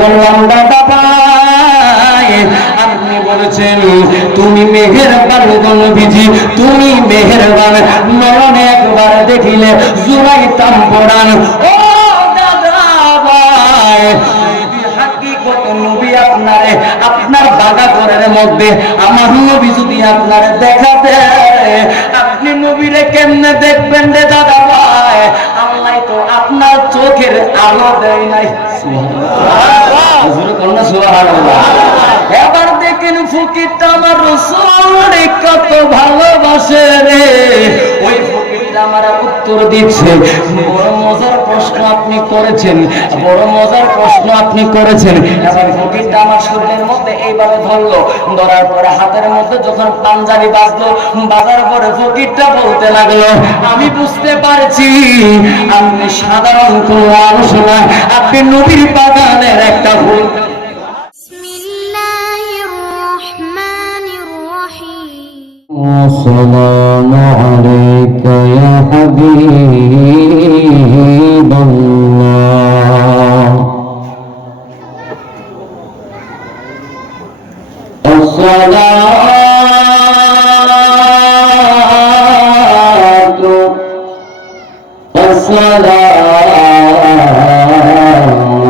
করলাম দাদা ভাই আপনি বলেছেন তুমি মেহেরবান গো নবীজি তুমি মেহেরবান নয়নে একবার দেখিলে জুড়াইতাম পরাণ ও দাদা ভাই হাকিকত নবী আপনারে আপনার বাগাঘরের মধ্যে আমার নবী যদি আপনারে দেখা দেয় আপনি নবীরে কেমনে দেখবেন রে দাদা ভাই আল্লাহ তো আপনার চোখের আলো দেয় নাই সুবহানাল্লাহ হুজুর কন্যা সুবহানাল্লাহ এবার দেখেন ফকিরটা আমার রাসূল কত ভালোবাসে রে ওই ফকিরটা আমার উত্তর দিচ্ছে বড় মজার প্রশ্ন আপনি করেছেন বড় মজার প্রশ্ন আপনি করেছেন এবার ফকিরটা আমার শরীরের মধ্যে এইভাবে ধরলো ধরার পরে হাতের মধ্যে যখন পাঞ্জাবি বাজলো বাজার পরে ফকিরটা বলতে লাগলো আমি বুঝতে পারছি আপনি সাধারণ কোন মানুষ না আপনি নবীর বাগানের একটা ফুল السلام عليك يا حبيب الله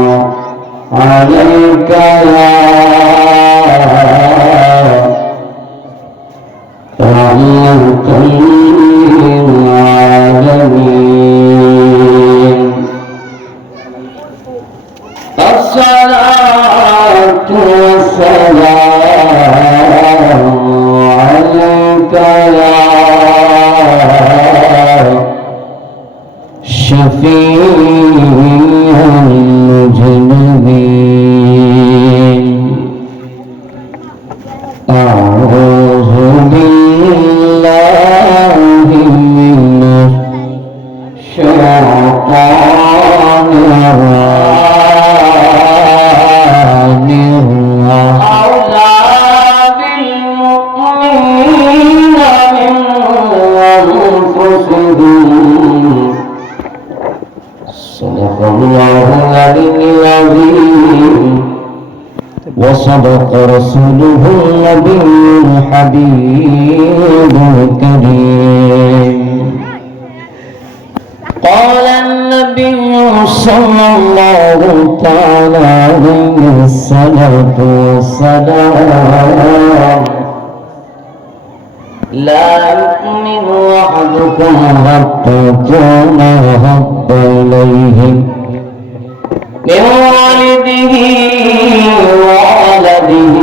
السلام عليك يا رحمة للعالمين الصلاة والسلام عليك يا شفيع المذنبين أعوذ بالله من الشيطان الرجيم أولى بالمؤمنين من أنفسهم صدق الله العلي العظيم وصدق رسوله النبي الحبيب الكريم قال النبي صلى الله تعالى عليه الصلاة والسلام لا يؤمن أحدكم حتى يكون أحب إليه من والده وولده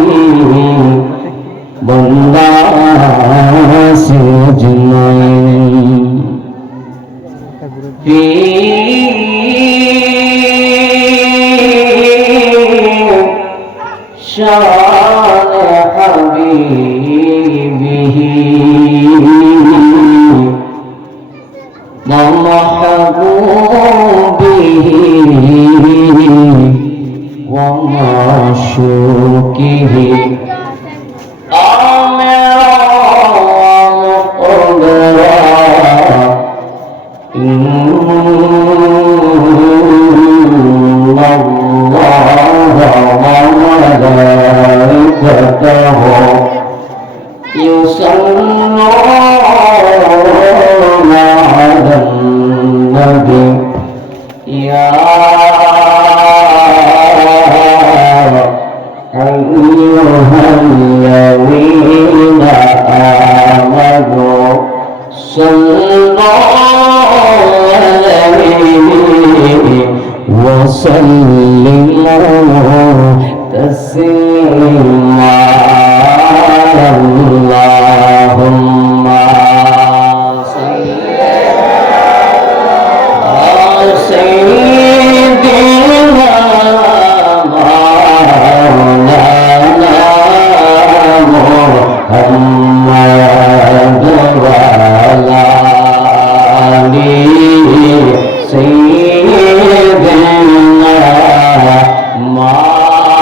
والناس أجمعين في شان حبيبه ومحبوبه ومعشوقه آمرا ومقدرا إن الله وملائكته يصلون على النبي يا أيها الذين آمنوا صلوا عليه وسلموا تسليما اللهم صل على سيدنا مولانا محمد وعلى آله سيدنا مولانا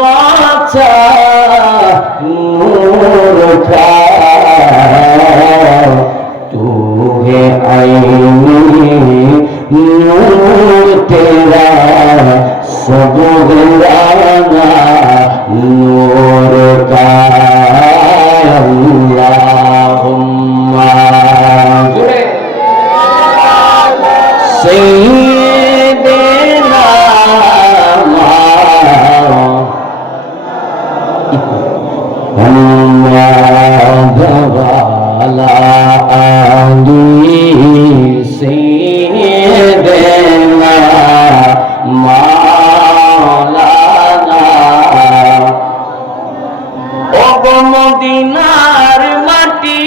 বাঁচা নূর का तू है आईने नूर तेरा सब गिराना नूर का अल्लाहुम्मा सैयदना मुहम्मद वाला आली सैयदना मौलाना ओ मदीनार माटी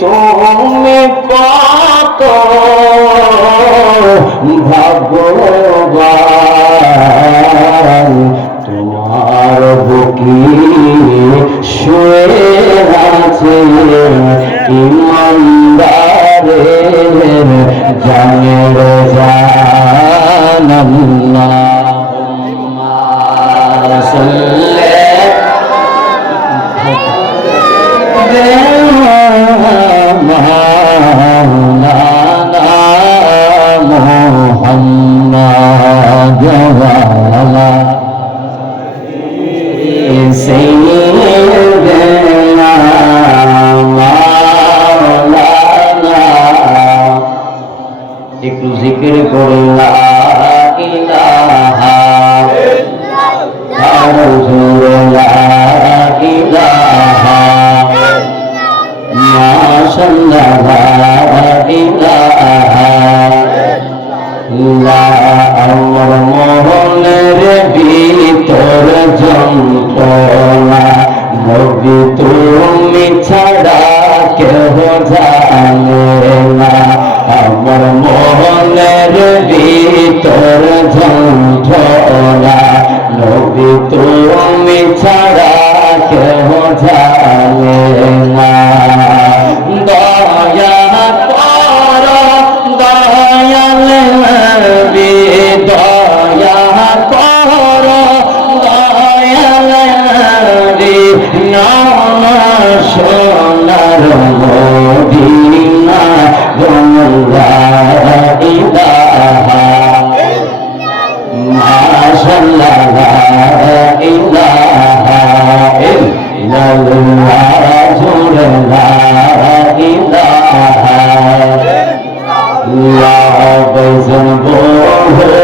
তুমি কত ভাগ্যবান তোমার বুকে শুয়ে আছে ইমানদারের জানের জান আল্লাহুম্মা সাল্লি محمد वाला सैयदना मौलाना একটু জিকির করে লা ইলাহা ইল্লাল্লাহ লা ইলাহা মাশাআল্লাহ লা ইলাহা আমার মনের ভিতর যন্ত্রণা নবী তুমি ছাড়া কেহ জানে না আমার মনের ভিতর যন্ত্রণা নবী তুমি ছাড়া কেহ জানে না দয়া কর দয়াল নবী দয়া কর দয়াল নবী নাম সোনার মদিনা লা ইলাহা মাশাআল্লাহ লা ইলাহা ইল্লাল্লাহ লা ইলাহা বৈজন বোধের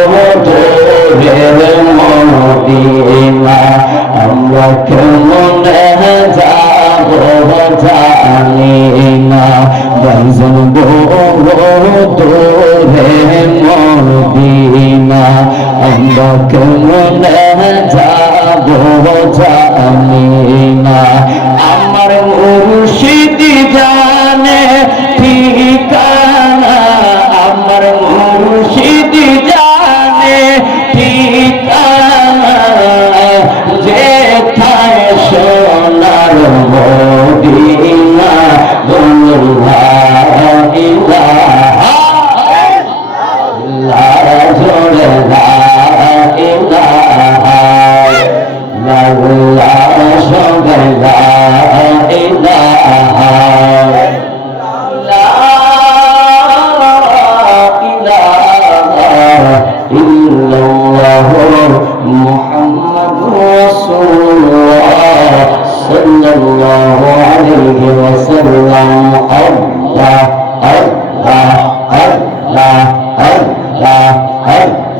মদিনা আমরা কেমন যাব জানি না বৈজন বোধের মদিনা আমরা কেমন যাব জানি না আমার মুর্শিদ জানে ঠিকানা আমার মুর্শিদ জানে ঠিকানা যেথায় সোনার মদিনা লা ইলাহা লা জোড়ে লা ইলাহা লা সঙ্গে লা ইলাহা محمد رسول الله صلى الله عليه وسلم الله الله الله الله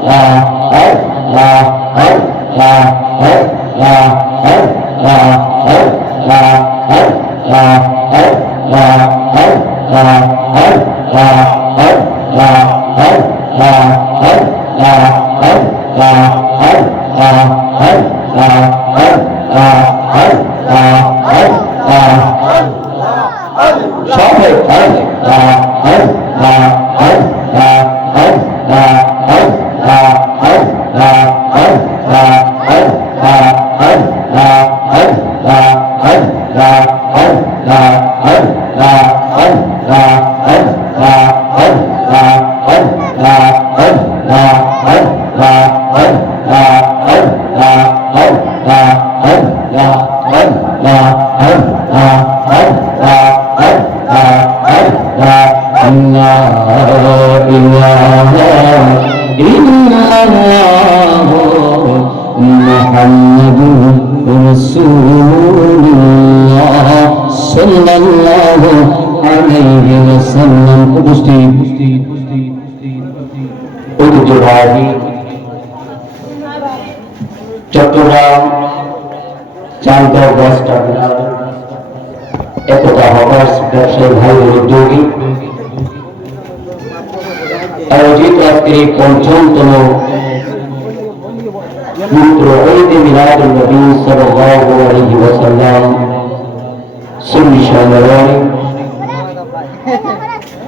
الله الله الله الله ইলাহা ইল্লাল্লাহ মুহাম্মাদুর রাসূলুল্লাহ সাল্লাল্লাহু আলাইহি ওয়াসাল্লাম। উপস্থিত ঐতিহ্যবাহী চট্টগ্রাম চাঁদগাঁও বাস টার্মিনাল একতা হকার্স ব্যবসায়ী ভাইদের উদ্যোগী আয়োজিত আজকের এই পঞ্চমতম পবিত্র ঈদ মিলাদুন নবী সাল্লাল্লাহু আলাইহি ওয়াসাল্লাম সুন্নি সম্মেলনে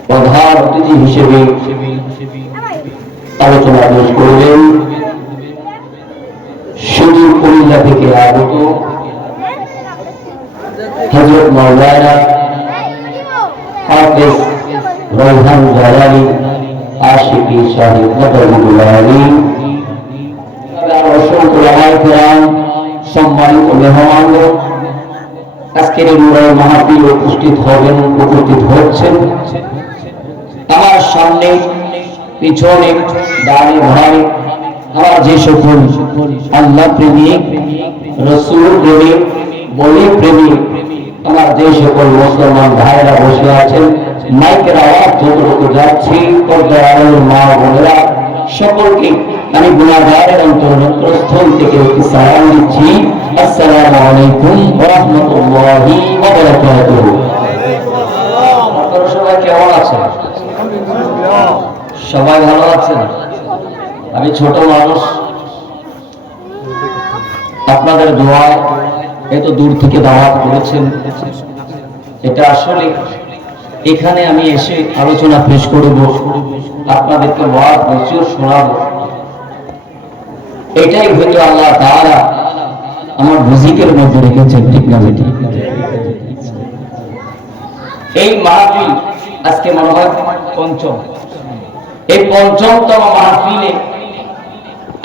প্রধান অতিথি হিসেবে আলোচনা পেশ করলেন সুদূর কুমিল্লা থেকে আগত হযরত মাওলানা হাফেজ রায়হান জালালী আশিকি সাহেব মাদারুল্লাহ আলাইহি। অসংখ্য ওলামায়ে কেরাম, সম্মানিত মেহমানগণ, আজকের এই নুরানি মাহফিলে উপস্থিত হচ্ছেন। আমার সামনে, পিছনে, ডানে বামে আমার যে সকল আল্লাহ প্রেমিক, রাসূল প্রেমিক, বলি প্রেমিক আমার যে সকল মুসলমান ভাইরা বসে আছেন, মাইকের আওয়াজ যতটুকু যাচ্ছে, পর্দার আড়ালের মা বোনেরা সকলকে আমি গুনাহগারের অন্তরস্থল থেকে একটি সালাম দিচ্ছি। আসসালামু আলাইকুম ওয়া রাহমাতুল্লাহি ওয়া বারাকাতুহু। আপনারা সবাই কেমন আছেন? সবাই ভালো আছেন? আমি ছোট মানুষ, আপনাদের দোয়ায় এত দূর থেকে দাওয়াত করেছেন। এটা আসলে এখানে আমি এসে আলোচনা পেশ করব, আপনাদেরকে ওয়াজ নসিহত শোনাবো, এটাই হয়তো আল্লাহ তাআলা আমার রিজিকের মধ্যে রেখেছেন। ঠিক না বেটি? এই মাহফিল আজকে মনে হয় পঞ্চম। এই পঞ্চমতম মাহফিলে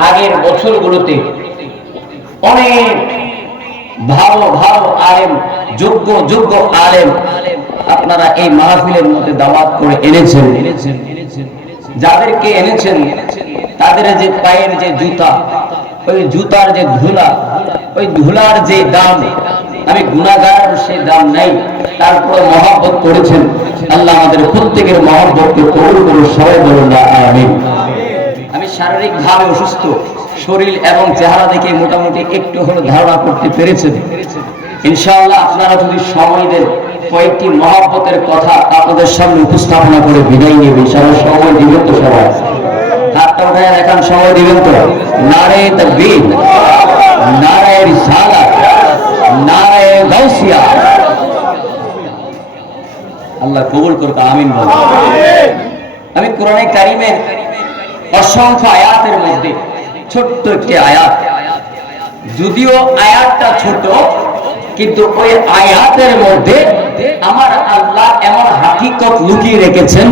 আগের বছরগুলোতে অনেক ভালো ভালো আলেম, যোগ্য আলেম আপনারা এই মাহফিলের মধ্যে দাওয়াত করে এনেছেন। যাদেরকে এনেছেন তাদের যে পায়ের যে জুতা, ওই জুতার যে ধুলা, ওই ধুলার যে দাম, আমি গুনাহগার সেই দাম নাই, তারপরে মহব্বত করেছেন। আল্লাহ আমাদের প্রত্যেকের মহব্বতকে কবুল করুন। সবাই বলুন আমিন। আমি শারীরিক ভাবে অসুস্থ, শরীর এবং চেহারা দেখে মোটামুটি একটু হলো ধারণা করতে পেরেছেন। ইনশাআল্লাহ আপনারা যদি সময় দেন, কয়েকটি মহব্বতের কথা আপনাদের সামনে উপস্থাপনা করে বিদায় নেবে। ইনশাআল্লাহ সময় দিবেন তো? সবাই হাতটা উঠায় দেখান, সময় দিবেন তো? নারে তাকবীর, নারে রিসালাত, নারে গাউসিয়া। আল্লাহ কবুল করুক, আমিন বলুন। আমি কোরআনে কারীমের অসংখ্য আয়াতের মধ্যে ছোট্ট একটি আয়াত, যদিও আয়াতটা ছোট, কিন্তু ওই আয়াতের মধ্যে আমার আল্লাহ এমন হাকিকত লুকিয়ে রেখেছেন।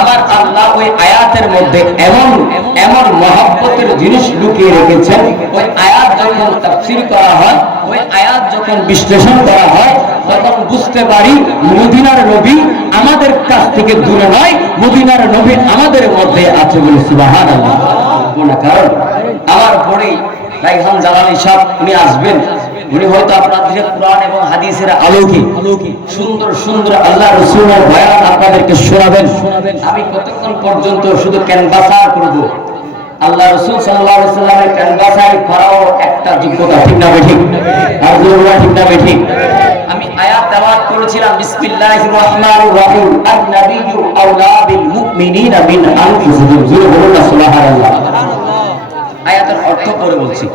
আমার আল্লাহ ওই আয়াতের মধ্যে এমন এমন মহব্বতের জিনিস লুকিয়ে রেখেছেন। ওই আয়াত যখন তাফসীর করা হয়, ওই আয়াত যখন বিশ্লেষণ করা হয়, তখন বুঝতে পারি মদিনার নবী আমাদের কাছ থেকে দূরে নয়, মদিনার নবী আমাদের মধ্যে আছে বলে সুবহানাল্লাহ। কোন কারণ আমার পরে রায়হান জালালী সাহেব উনি আসবেন, উনি হয়তো আপনাদের কোরআন এবং হাদিসের আলোকে সুন্দর সুন্দর আল্লাহ রাসূলের বয়ান আপনাদেরকে শোনাবেন। আমি কতক্ষণ পর্যন্ত শুধু ক্যানভাসার করব। আল্লাহ রাসূল সাল্লাল্লাহু আলাইহি ওয়াসাল্লামের ক্যানভাসার করাও একটা যোগ্যতা। ঠিক না ঠিক? আর যোগ্যতা ঠিক না ঠিক? আমি আয়াত তেলাওয়াত করেছিলাম, বিসমিল্লাহির রহমানির রহিম, আন-নাবিয়্যু আওলা বিল মুমিনিনা মিন আনফুসিহিম। জোরে বলুন না সুবহানাল্লাহ। আয়াতের অর্থ পরে বলছি।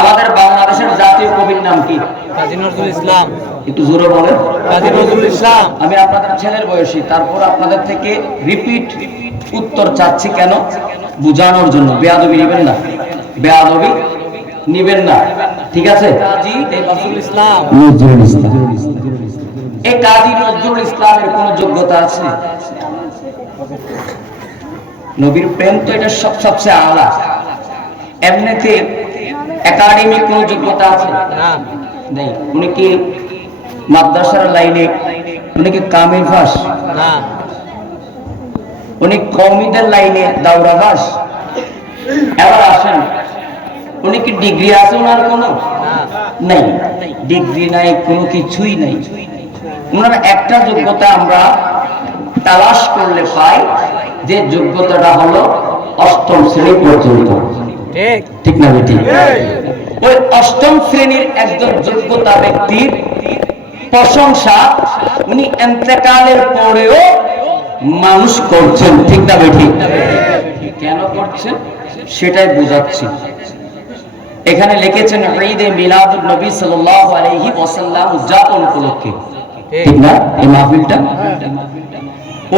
আমাদের বাংলাদেশের জাতীয় কবির নাম কি? কাজী নজরুল ইসলাম। একটু জোরে বলেন। কাজী নজরুল ইসলাম। আমি আপনাদের ছেলের বয়সী, তারপর আপনাদের থেকে রিপিট উত্তর চাচ্ছি। কেন? বুঝানোর জন্য। বেয়াদবি নেবেন না, বেয়াদবি নেবেন না, ঠিক আছে? কাজী নজরুল ইসলাম। নজরুল ইসলাম। এই কাজী নজরুল ইসলামের কোন যোগ্যতা আছে? নবীর প্রেম তো এটা সবচেয়ে আলা। এমনিতে একাডেমিক কোন যোগ্যতা আছে? না, নেই। উনি কি মাদ্রাসার লাইনে, উনি কি কামিল পাস? না। উনি কওমিদের লাইনে দাওরাবাস। এবার আসেন, উনি কি ডিগ্রি আছে ওনার কোনো? নাই, ডিগ্রি নাই, কোনো কিছুই নাই। ওনার একটা যোগ্যতা আমরা তালাশ করলে পাই, যে যোগ্যতাটা হলো অষ্টম শ্রেণী পর্যন্ত। ঠিক না ঠিক? ওই অষ্টম শ্রেণীর একজন যোগ্যতা ব্যক্তির প্রশংসা উনি ইন্তেকালের পরেও মানুষ করছেন। ঠিক না ঠিক? কেন করছেন সেটাই বোঝাচ্ছি। এখানে লিখেছেন ঈদে মিলাদুন নবী সাল্লাল্লাহু আলাইহি ওয়াসাল্লাম উদযাপন উপলক্ষে, ঠিক না এই মাহফিলটা?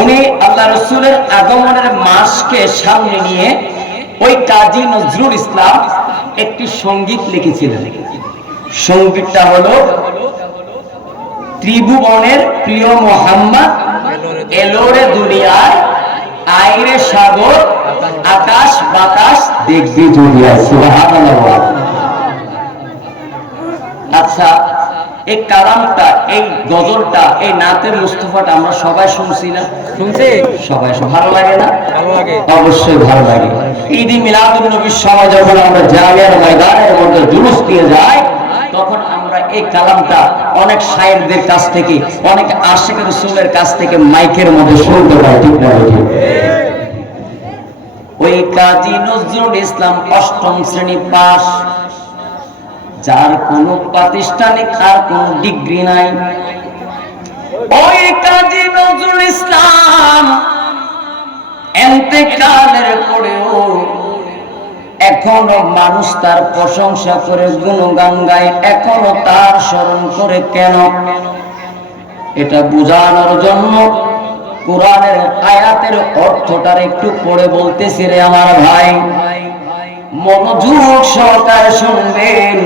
উনি আল্লাহ রাসূলের আগমনের মাসকে সামনে নিয়ে ওই কাজী নজরুল ইসলাম একটি সঙ্গীত লিখেছিলেন। সঙ্গীতটা হলো ত্রিভুবনের প্রিয় মোহাম্মদ এলোরে দুনিয়ায়, আইরে সাগর আকাশ বাতাস দেখবি দুনিয়ায়। সুবহানাল্লাহ। আচ্ছা, এই কালামটা, এই গজলটা, এই নাতের মুস্তফাটা আমরা সবাই শুনছি না? শুনছি সবাই। ভালো লাগে না? ভালো লাগে, অবশ্যই ভালো লাগে। ঈদ মিলাদুন নবীর সময় যখন আমরা জামিয়ার ময়দানের মধ্যে জুলুস দিয়ে যাই, তখন আমরা এই কালামটা অনেক শায়েরদের কাছ থেকে, অনেক আশিক রাসূলের কাছ থেকে মাইকের মধ্যে শুনতে পাই। ঠিক না ঠিক? ওই কাজী নজরুল ইসলাম অষ্টম শ্রেণী পাস, যার কোনো প্রাতিষ্ঠানিক আর কোন ডিগ্রি নাই। ওই কাজী নজরুল ইসলাম ইন্তেকালের পরেও এখনো মানুষ তার প্রশংসা করে, গুণগান গায়, এখনো তার স্মরণ করে। কেন? এটা বোঝানোর জন্য কোরআনের আয়াতের অর্থটার একটু পড়ে বলতেছি রে আমার ভাই, মনোযোগ সহকারে শুনবেন।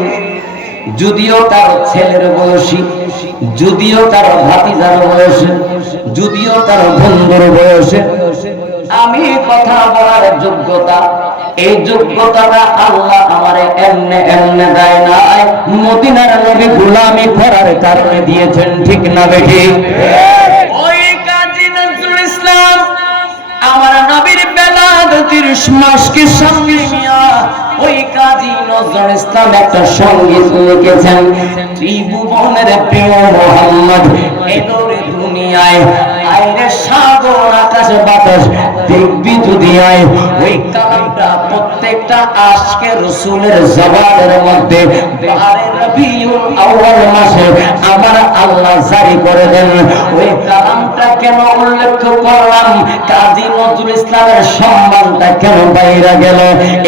যদিও কারো ছেলের বয়সী, যদিও কারো ভাতিজার বয়সে, যদিও কারো বন্ধুর বয়সে আমি কথা বলার যোগ্যতা, এই যোগ্যতাটা আল্লাহ আমারে এমনে এমনে দেয় নাই, মদিনার নবী গোলামি করার কারণে দিয়েছেন। ঠিক না বেঠি? ওই কাজী নজরুল ইসলাম আমার নবীর বেলাদতির মাসকে সামনে নিয়া ওই কাজী নজরুল ইসলাম একটা সঙ্গীত লিখেছেন। ত্রিভুবনের প্রিয় মোহাম্মদ এলোরে দুনিয়ায়, আইরে সাগর আকাশ বাতাস দেখবি যদি আয়। ওই কালামটা প্রত্যেকটা আশকে রাসূলের জবানের মধ্যে 12 রবিউল আউয়াল মাসে আমার আল্লাহ জারি করে দেন। ওই কালামটা কেন উল্লেখ করলাম, কাজী নজরুল ইসলামের সম্মানটা কেন বাইরে গেল,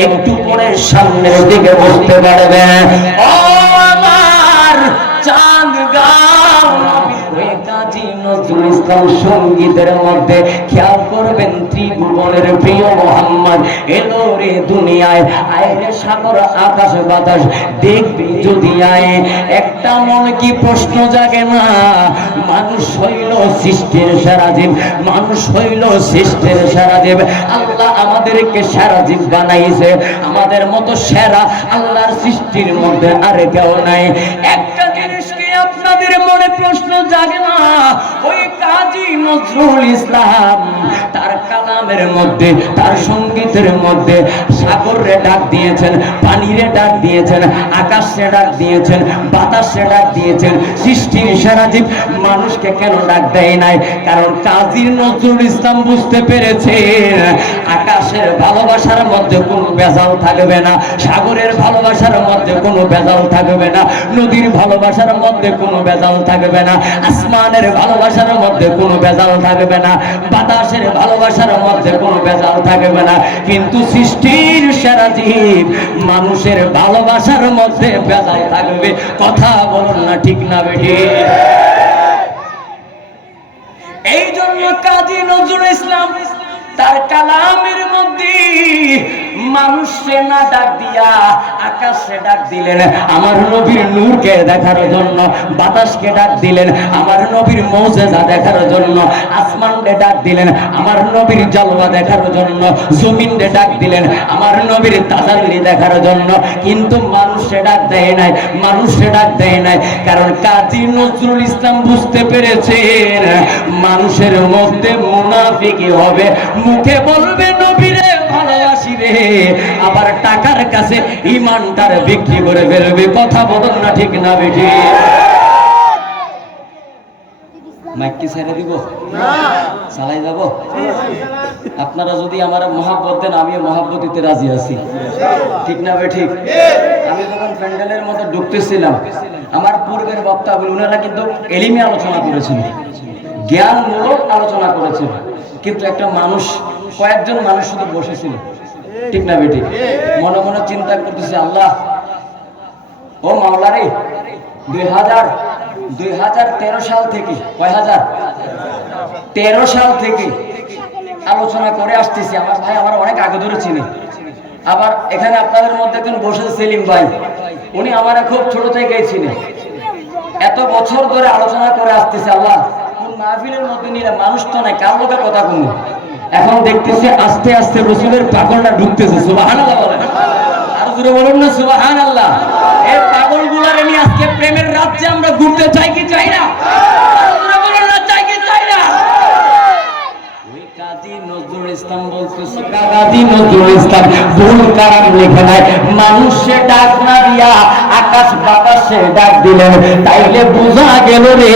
একটু পরে সামনের দিকে বসতে পারবেন। ও আমার চাঁদ গাঁও কাজী নজরুল ইসলাম সঙ্গীতের মধ্যে খেয়াল করবেন, ত্রিভুবনের প্রিয় মোহাম্মদ এলোরে দুনিয়ায়, আইরে সাগর আকাশ বাতাস দেখবি যদি আয়। একটা মনে কি প্রশ্ন জাগে না, মানুষ হইল সৃষ্টির সেরা জীব, মানুষ হইল সৃষ্টির সেরা জীব। আল্লাহ আমাদেরকে সেরা জীব বানাইছে, আমাদের মতো সেরা আল্লাহর সৃষ্টির মধ্যে আর কেউ নাই। একটা জিনিস কি আপনাদের মনে প্রশ্ন জাগে না, ওই কাজী নজরুল ইসলাম তার কালামের মধ্যে, তার সঙ্গীতের মধ্যে সাগরে ডাক দিয়েছেন, পানিরে ডাক দিয়েছেন, আকাশে ডাক দিয়েছেন, বাতাসে ডাক দিয়েছেন, সৃষ্টির সেরা জীব মানুষকে কেন ডাক দেয় নাই? কারণ কাজী নজরুল ইসলাম বুঝতে পেরেছেন আকাশের ভালোবাসার মধ্যে কোনো ভেজাল থাকবে না, সাগরের ভালোবাসার মধ্যে কোনো ভেজাল থাকবে না, নদীর ভালোবাসার মধ্যে কোনো ভেজাল থাকবে না, আসমানের ভালোবাসার মধ্যে কোনো ভেজাল থাকবে না, বাতাসের ভালোবাসার মধ্যে কোনো ভেজাল থাকবে না। কিন্তু সৃষ্টির সেরা জীব মানুষের ভালোবাসার মধ্যে ভেজাল থাকবে। কথা বলুন না ঠিক না বেঠি? এই জন্য কাজী নজরুল ইসলাম তার কালামের মধ্যে মানুষে না ডাক দিয়া আকাশে ডাক দিলেন আমার নবীর নূরকে দেখার জন্য, বাতাসকে ডাক দিলেন আমার নবীর মৌজেজা দেখার জন্য, আসমানকে ডাক দিলেন আমার নবীর জলওয়া দেখার জন্য, জমিনকে ডাক দিলেন আমার নবীর তাজাল্লি দেখার জন্য। কিন্তু মানুষে ডাক দেয় নাই, মানুষে ডাক দেয় নাই, কারণ কাজী নজরুল ইসলাম বুঝতে পেরেছেন মানুষের মধ্যে মুনাফিকি হবে, মুখে বলবে নবীরে ভালোবাসি রে, আবার টাকার কাছে ইমানটার বিক্রি করে ফেলবে। কথা বলুন না ঠিক না বেটি? মাইক কি ছেড়ে দিব? চালাই যাব? আপনারা যদি আমার মহাব্বত দেন আমিও মহাব্বত দিতে রাজি আছি, ঠিক না বে ঠিক? আমি যখন প্যান্ডেলের মধ্যে ঢুকতেছিলাম আমার পূর্বের বক্তা ওনারা কিন্তু এলিমে আলোচনা করেছিল, জ্ঞানমূলক আলোচনা করেছিল, কিন্তু একটা মানুষ, কয়েকজন মানুষ শুধু বসেছিল, ঠিক না বেটি? মনে মনে চিন্তা করতেছে আল্লাহ ও মাওলারে 2013 সাল থেকে, কয় হাজার 13 সাল থেকে আলোচনা করে আসতেছি। আমার ভাই আমার অনেক আগে ধরে চিনি। আবার এখানে আপনাদের মধ্যে একজন বসে সেলিম ভাই, উনি আমার খুব ছোট থেকেই চিনে। এত বছর ধরে আলোচনা করে আসতেছে আল্লাহ কোন মাহফিলের মধ্যে নিলে মানুষ তো নাই, কার লোকের কথা কোনো। এখন দেখতেছে আস্তে আস্তে রসুলের পাগলটা ঢুকতেছে। সুবহানাল্লাহ বলেন, আর জোরে বলুন না সুবহানাল্লাহ। এই পাগলগুলারে নিয়ে আজকে প্রেমের রাজ্যে আমরা ঘুরতে চাই কি চাই না? জোরে বলুন না, চাই কি চাই না? ওই কাজী নজরুল ইসলাম বলতেছে, কাজী নজরুল ইসলাম ভুল কারণ লেখে নাই, মানুষে ডাক না দিয়া আকাশ বাতাসে ডাক দিলেন, তাইলে বোঝা গেল রে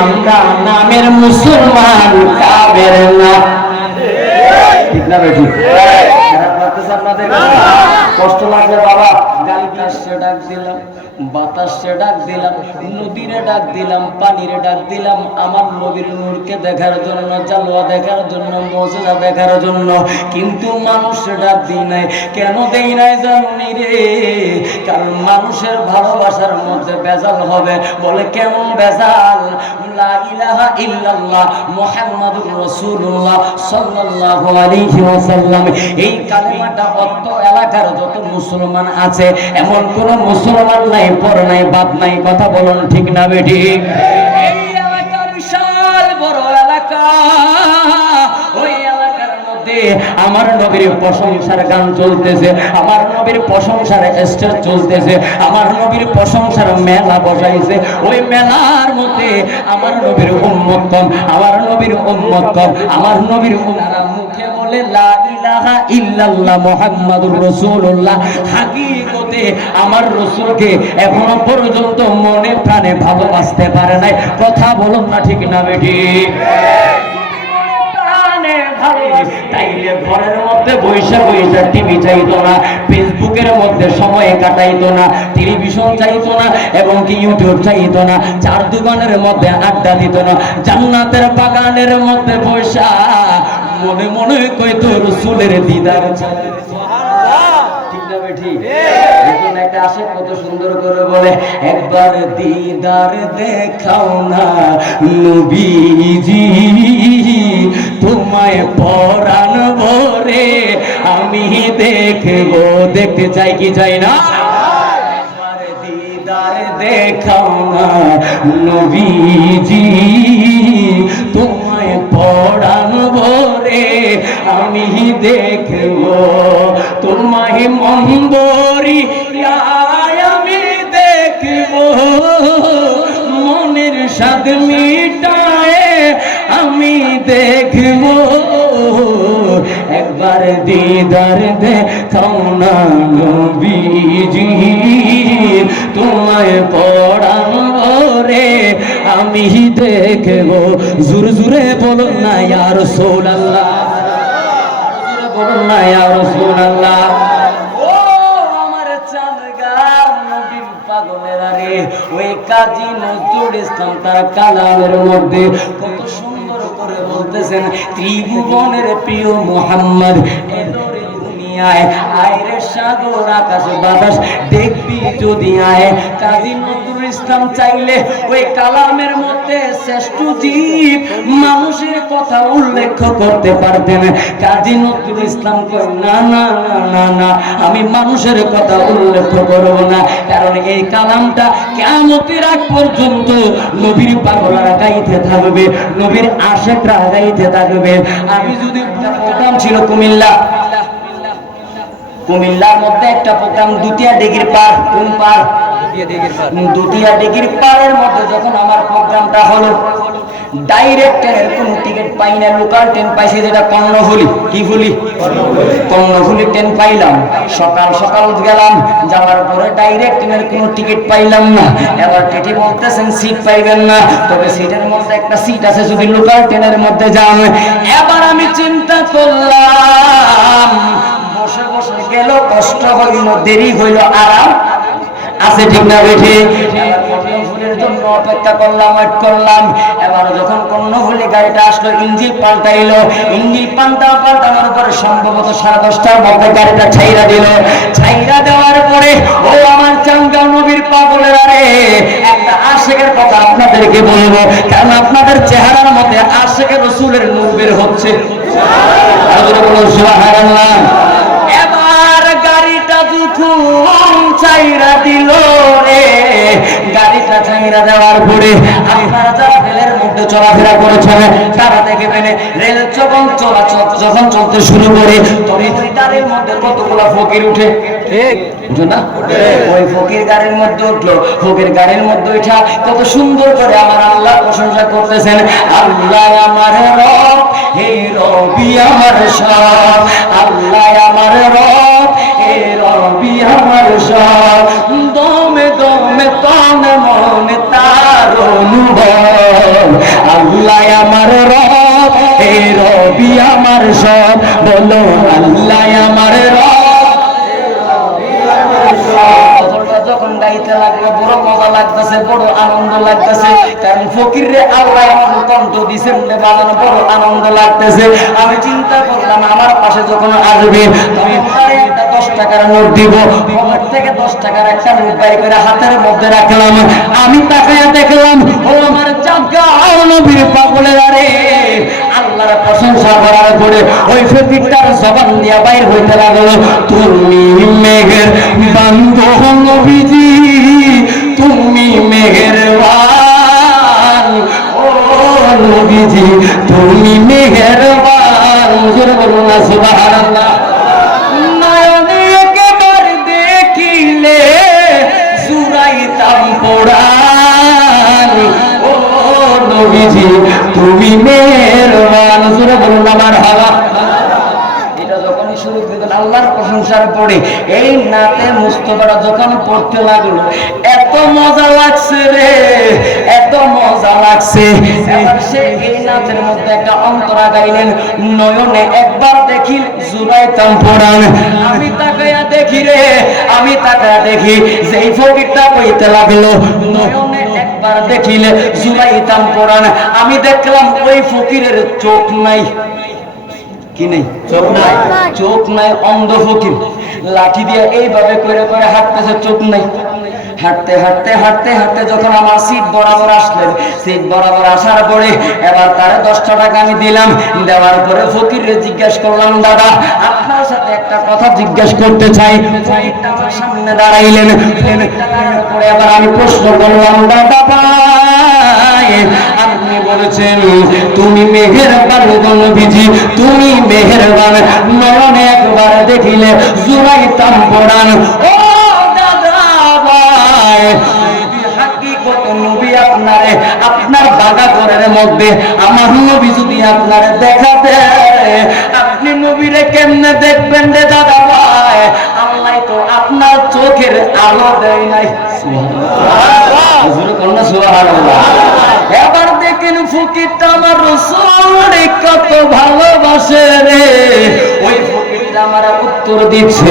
আমরা নামের মুসলমান, কাবের না। ঠিক না বেটি? খারাপ লাগতেছে আপনাদের? কষ্ট লাগলে বাবা গালিটাসে ডাক দিলাম, বাতাসে ডাক দিলাম, নদীরে ডাক দিলাম, পানিরে ডাক দিলাম আমার নবীর নূরকে দেখার জন্য, জালওয়া দেখার জন্য, মুজিজা দেখার জন্য। কিন্তু মানুষে ডাক দিই নাই। কেন দেই নাই জানি রে? কারণ মানুষের ভালোবাসার মধ্যে বেজাল হবে। বলে কেমন বেজাল? লা ইলাহা ইল্লাল্লাহ মুহাম্মাদুর রাসূলুল্লাহ সাল্লাল্লাহু আলাইহি ওয়াসাল্লাম, এই কালেমাটা অত এলাকার যত মুসলমান আছে এমন কোন মুসলমান নাই পর নাই বাদ নাই। কথা বলুন ঠিক না বেটি? এই এলাকা বিশাল বড় এলাকা, ওই এলাকার মধ্যে আমার নবীর প্রশংসার গান চলতেছে, আমার নবীর প্রশংসার স্টেজ চলতেছে, আমার নবীর প্রশংসার মেলা বসাইছে। ওই মেলার মধ্যে আমার নবীর উম্মত কম, আমার নবীর উম্মত কম, আমার নবীর মুখে বলে লা ইলাহা ইল্লাল্লাহ মুহাম্মাদুর রাসূলুল্লাহ, হাকিকতে আমার রাসূলকে এখনো পর্যন্ত মনে প্রাণে ভালোবাসতে পারে নাই। কথা বলুন না ঠিক না বেটি? তাইলে ঘরের মধ্যে বৈশা বৈশা টিভি চাইতো না, ফেসবুকের মধ্যে সময় কাটাইতো না, টেলিভিশন চাইতো না, এবং কি ইউটিউব চাইতো না, চার দোকানের মধ্যে আড্ডা দিত না, জান্নাতের বাগানের মধ্যে বৈশা মনে মনে কইতো রাসূলের দিদার চাই। ঠিক না বেঠি? এখন একটা আসে কত সুন্দর করে বলে, একবার দিদার দেখাও না নবীজি, তোমায় পরাণ ভরে আমি দেখবো। দেখতে চাই কি চাই না? একবার দিদার দেখাও না নবীজি, তোমায় পরাণ ভরে আমি দেখবো, তোমায় মন্দরি আমি দেখবো, মনের স্বাদ মিটায় আমি দেখবো। একবার দিদার দেখাও না নবীজি, তোমায় পরাণ ভরে আমি দেখবো। জোরে জোরে বলো না ইয়া রাসূলুল্লাহ, জোরে বলো না ইয়া রাসূলুল্লাহ। ও আমার চাঁদগার নবীর পাগলেরা রে, ওই কাজী নজরুল ইসলাম তার কালামের মধ্যে কত সুন্দর করে বলতেছেন, ত্রিভুবনের প্রিয় মুহাম্মদ এদরে আয়, আয় রে সাগর আকাশ বাতাস দেখবি যদি আয়। কাজী নজরুল ইসলাম চাইলে ওই কালামের মধ্যে শ্রেষ্ঠ জীব মানুষের কথা উল্লেখ করতে পারতেন। কাজী নজরুল ইসলাম কয় না না না না না, আমি মানুষের কথা উল্লেখ করব না, কারণ এই কালামটা কিয়ামতের আগ পর্যন্ত নবীর পাগলরা গাইতে থাকবে, নবীর আশিকরা গাইতে থাকবে। আমি যদি প্রোগ্রাম ছিল কুমিল্লার মধ্যে একটা প্রোগ্রাম দুটিয়া ডিগ্রি পার, কোন পার? দুটিয়া ডিগ্রি পারের মধ্যে যখন আমার প্রোগ্রামটা হলো, ডাইরেক্ট ট্রেনের কোনো টিকিট পাই না, লোকাল ট্রেন পাইছি যেটা কর্ণফুলি। কি ফুলি? কর্ণফুলি ট্রেন পাইলাম। সকাল সকাল গেলাম, যাওয়ার পরে ডাইরেক্ট ট্রেনের কোনো টিকিট পাইলাম না। এবার টিটি বলতেছেন সিট পাইবেন না, তবে সিটের মধ্যে একটা সিট আছে যদি লোকাল ট্রেনের মধ্যে যান। এবার আমি চিন্তা করলাম, বসে বসে গেল, কষ্ট হইল, দেরি হইল, আরাম আছে, ঠিক না বেঠে? কর্ণফুলির জন্য অপেক্ষা করলাম, ওয়েট করলাম। এবার যখন কর্ণফুলি গাড়িটা আসলো, ইঞ্জিন পাল্টাইলো, ইঞ্জিন পাল্টানোর পরে সম্ভবত 10:30টার মধ্যে গাড়িটা ছাইরা দিল। ছাইরা দেওয়ার পরে ও আমার চাঙ্গা নবীর পাগলেরা রে, একটা আশিকের কথা আপনাদেরকে বলবো, কারণ আপনাদের চেহারার মধ্যে আশিকের রাসূলের নূর বের হচ্ছে। আর বলুন সুবহানাল্লাহ। এবার গাড়িটা যখন ছাইরা দিল রে, গাড়িটা ছাইরা দেওয়ার পরে আপনারা যারা রেলের মধ্যে চলাফেরা করেছেন তারা দেখবেন, রেল যখন চলতে শুরু করে তবে ওই গাড়ির মধ্যে কতগুলো ফকির উঠে, ঠিক না? ওই ফকির গাড়ির মধ্যে উঠলো, ফকির গাড়ির মধ্যে উঠা কত সুন্দর করে আমার আল্লাহ প্রশংসা করতেছেন। আল্লাহ আমার রব, হে রবি আমার সব, আল্লাহ আমার রব, হে রবি আমার সব, দমে দমে তনে মনে তার অনুভব। আল্লাহ আমার রব, হে রবি আমার সব, বলো আল্লাহ আমার রব। যখন গাইতে লাগলো বড় মজা লাগতেছে, বড় আনন্দ লাগতেছে, কারণ ফকির রে আল্লাহ এমন কণ্ঠ দিছেন, বাজানো বড় আনন্দ লাগতেছে। আমি চিন্তা করলাম আমার পাশে যখন আসবে আমি তারে একটা 10 টাকার নোট দিব, পকেট থেকে 10 টাকার একটা নোট বাই করে হাতের মধ্যে রাখলাম। আমি তাকায়া দেখলাম ও আমার জাগা নবীর পাগলেরা রে, আল্লাহর প্রশংসা করার পরে ওই ফকিরটার জবান দিয়া বাইর হইতে লাগলো, তুমি মেঘের বান্দো নবীজি, তুমি মেহেরবান, ও নবীজি তুমি মেহেরবান। জোরে বলুন না সুবহানাল্লাহ। নয়নে একবার দেখিলে জুড়াইতাম পরাণ, ও নবীজি তুমি মেহেরবান। জোরে বলুন না মারহাবা। আল্লাহর প্রশংসার পরে এই নাতে মুস্তফারা যখন পড়তে লাগলো, এত মজা লাগছে রে, এত মজা লাগছে। এবার সে এই নাতের মধ্যে একটা অন্তরা গাইলেন, নয়নে একবার দেখি জুড়াইতাম পরাণ। আমি তাকায়া দেখি রে, আমি তাকায়া দেখি যেই ফকিরটা কইতে লাগলো, নয়নে একবার দেখিলে জুড়াইতাম পরাণ। আমি দেখলাম ওই ফকিরের চোখ নাই। কি নেই? চোখ নাই, চোখ নাই, অন্ধ ফকির। লাঠি দিয়ে এইভাবে করে করে হাঁটতেছে, চোখ নাই। হাঁটতে হাঁটতে হাঁটতে হাঁটতে যখন আমার সিট বরাবর আসলেন, সিট বরাবর আসার পরে এবার তারে 10 টাকা আমি দিলাম। দেওয়ার পরে ফকিরে জিজ্ঞেস করলাম, দাদা আপনার সাথে একটা কথা জিজ্ঞেস করতে চাই। ফকিরটা আমার সামনে দাঁড়াইলেন, পরে এবার আমি প্রশ্ন করলাম, দাদা ভাই আপনি বলেছেন তুমি মেহেরবান নবীজি, তুমি মেহেরবান, নয়নে একবার দেখিলে জুড়াইতাম পরাণ। ও দাদা ভাই, হাকিকত নবী আপনারে আপনার বাগাঘরের মধ্যে আমার নবী যদি আপনারে দেখা দেয়, আপনি নবীরে কেমনে দেখবেন রে দাদা ভাই? আল্লাহ তো আপনার চোখের আলো দেয় নাই। সুবহানাল্লাহ। এবার দেখেন ফকিরটা আমার রাসূল কত ভালোবাসে রে, ওই ফকিরটা আমার উত্তর দিচ্ছে।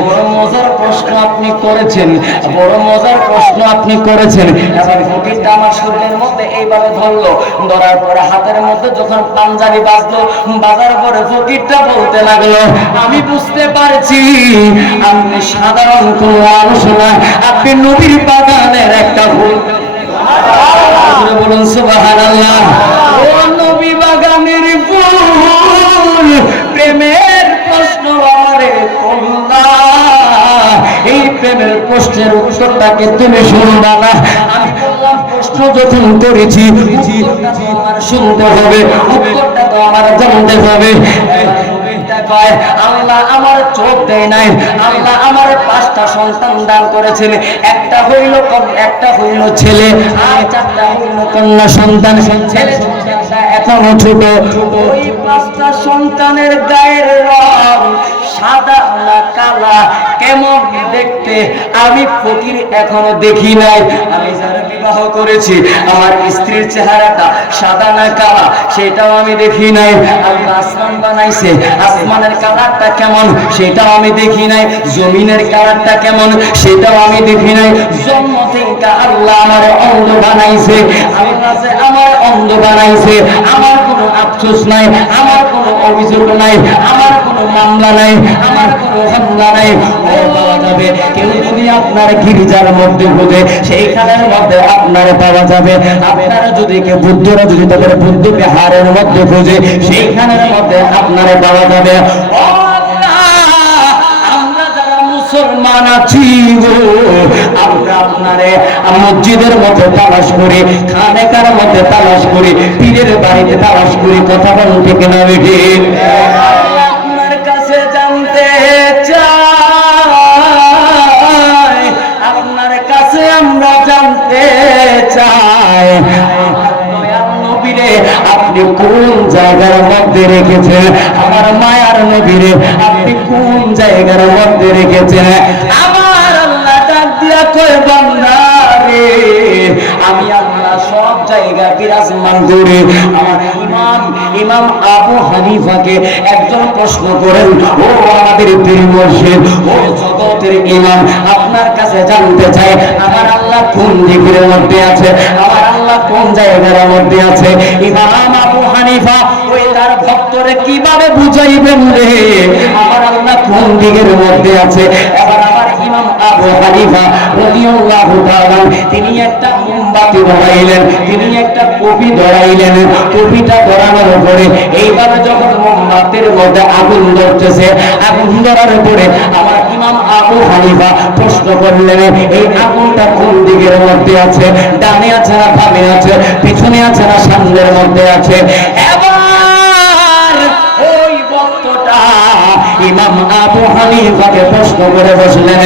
বড় মজার প্রশ্ন আপনি করেছেন, বড় মজার প্রশ্ন আপনি করেছেন। এবার ফকিরটা আমার শরীরের মধ্যে এইভাবে ধরলো, ধরার পরে হাতের মধ্যে যখন পাঞ্জাবি বাজলো, বাজার পরে ফকিরটা বলতে লাগলো, আমি বুঝতে পারছি আপনি সাধারণ কোন মানুষ না, আপনি নবীর বাগানের একটা ফুল। বলুন সুবহানাল্লাহ। ও নবী বাগানের ফুল, প্রেমের প্রশ্ন আমারে করলা, এই প্রেমের প্রশ্নের উত্তরটাকে তুমি শুনবা না। আমি বললাম প্রশ্ন যখন করেছি উত্তরটা তো আমার শুনতে হবে, উত্তরটা তো আমার জানতে হবে। আল্লাহ আমার চোখ দেয় নাই, আল্লাহ আমার 5টা সন্তান দান করেছেন, একটা হইল ছেলে আর 4টা হইল কন্যা সন্তান। ছেলে সন্তানটা এখনো ছোট। ওই 5টা সন্তানের গায়ের রং সাদা না কালা, কেমন দেখতে আমি ফকির এখনো দেখি নাই। আমি যারা বিবাহ করেছি আমার স্ত্রীর চেহারাটা সাদা না কালা সেটাও আমি দেখি নাই। আল্লাহ আসমান বানাইছে, আসমানের কালারটা কেমন সেটাও আমি দেখি নাই। জমিনের কালারটা কেমন সেটাও আমি দেখি নাই। জন্ম থেকে আল্লাহ আমার অন্ধ বানাইছে, আল্লাহ যে আমার অন্ধ বানাইছে, আমার কোনো আফসোস নাই, আমার কোনো অভিযোগ নাই, আমার কোনো মামলা নাই, আমার কোনো হামলা নাই। ও পাওয়া যাবে, কেউ যদি আপনার গির্জার মধ্যে খোঁজে সেইখানের মধ্যে আপনার পাওয়া যাবে। আপনারা যদি কেউ বুদ্ধরা যদি তাদের বুদ্ধ বিহারের মধ্যে খোঁজে সেইখানের মধ্যে আপনারা পাওয়া যাবে। ও আমরা যারা মুসলমান আছি গো, আমরা আপনারে মসজিদের মধ্যে তালাশ করি, খানেকার মধ্যে তালাশ করি, পীরের বাড়িতে তালাশ করি। কথা বলুন ঠিক না বেঠি? আপনার কাছে জানতে চাই, আপনার কাছে আমরা জানতে চাই, আপনি কোন জায়গার মধ্যে রেখেছেন? আমার মায়ার নবীরে আপনি কোন জায়গার মধ্যে রেখেছেন? আমার আল্লাহ ডাক দিয়া কই, বান্দা রে আমি আল্লাহ সব জায়গায় বিরাজমান করি। আমার ইমাম আবু হানিফাকে একজন প্রশ্ন করেন, ও আমাদের পীর মুর্শিদ, ও জগতের ইমাম, আপনার কাছে জানতে চাই আমার আল্লাহ কোন দিকের মধ্যে আছে, আমার আল্লাহ কোন জায়গার মধ্যে আছে? ইমাম আবু হানিফা ওই তার ভক্তরে কিভাবে বুঝাইবেন রে আমার আল্লাহ কোন দিকের মধ্যে আছে? এবার আমার ইমাম আবু হানিফা রাদিয়াল্লাহু তাআলা তিনি একটা মোমবাতি ধরাইলেন, তিনি একটা কপি ধরাইলেন। কপিটা ধরানোর পরে এইভাবে যখন মোমবাতির মধ্যে আগুন ধরতেছে, আগুন ধরার পরে আমার ইমাম আবু হানিফা প্রশ্ন করলেন, এই আগুনটা কোন দিকের মধ্যে আছে? ডানে আছে না বামে আছে? পিছনে আছে না সামনের মধ্যে আছে? এবার ওই ভক্তটা ইমাম আবু হানিফাকে প্রশ্ন করে বসলেন,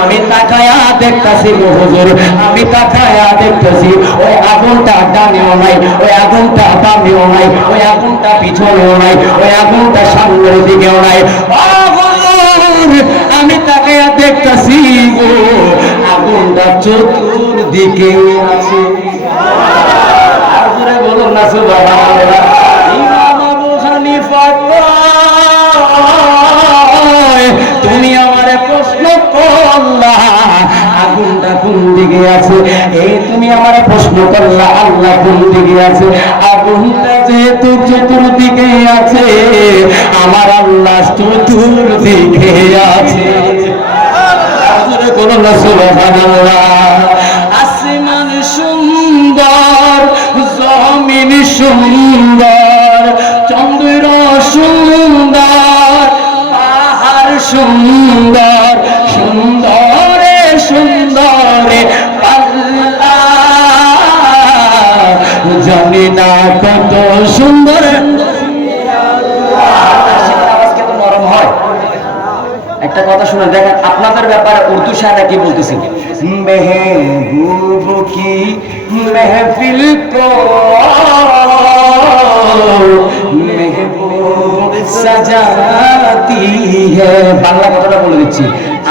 আমি তাকায়া দেখতেছি হুজুর, আমি তাকায়া দেখতেছি ওই আগুনটা ডানেও নাই, ওই আগুনটা বামেও নাই, ওই আগুনটা পিছনেও নাই, ওই আগুনটা সামনের দিকেও নাই। আমি তাকায়া দেখতেছি গো, আগুনটা চতুর্দিকে আছে। আর জোরে বলুন না সুবহানাল্লাহ। ইমাম আবু হানিফা তুমি আমারে প্রশ্ন করলা আগুনটা কোন দিকে আছে, এই তুমি আমারে প্রশ্ন করলা আল্লাহ কোন দিকে আছে। আগুনটা যেহেতু চতুর্দিকে আছে, আমার আল্লাহ চতুর্দিকে আছে। বলুন না সুবহানাল্লাহ। আসমান সুন্দর, জমিন সুন্দর, চন্দ্র সুন্দর, পাহাড় সুন্দর, সুন্দরে সুন্দরে আল্লাহ জানি না কত সুন্দর। একটা কথা শুনে দেখেন, আপনাদের ব্যাপারে উর্দু শায়রা কি বলতেছেন, মেহবুব কি মেহফিল কো মেহবুব সাজাতি হ্যায়। বাংলা কথাটা বলে দিচ্ছি,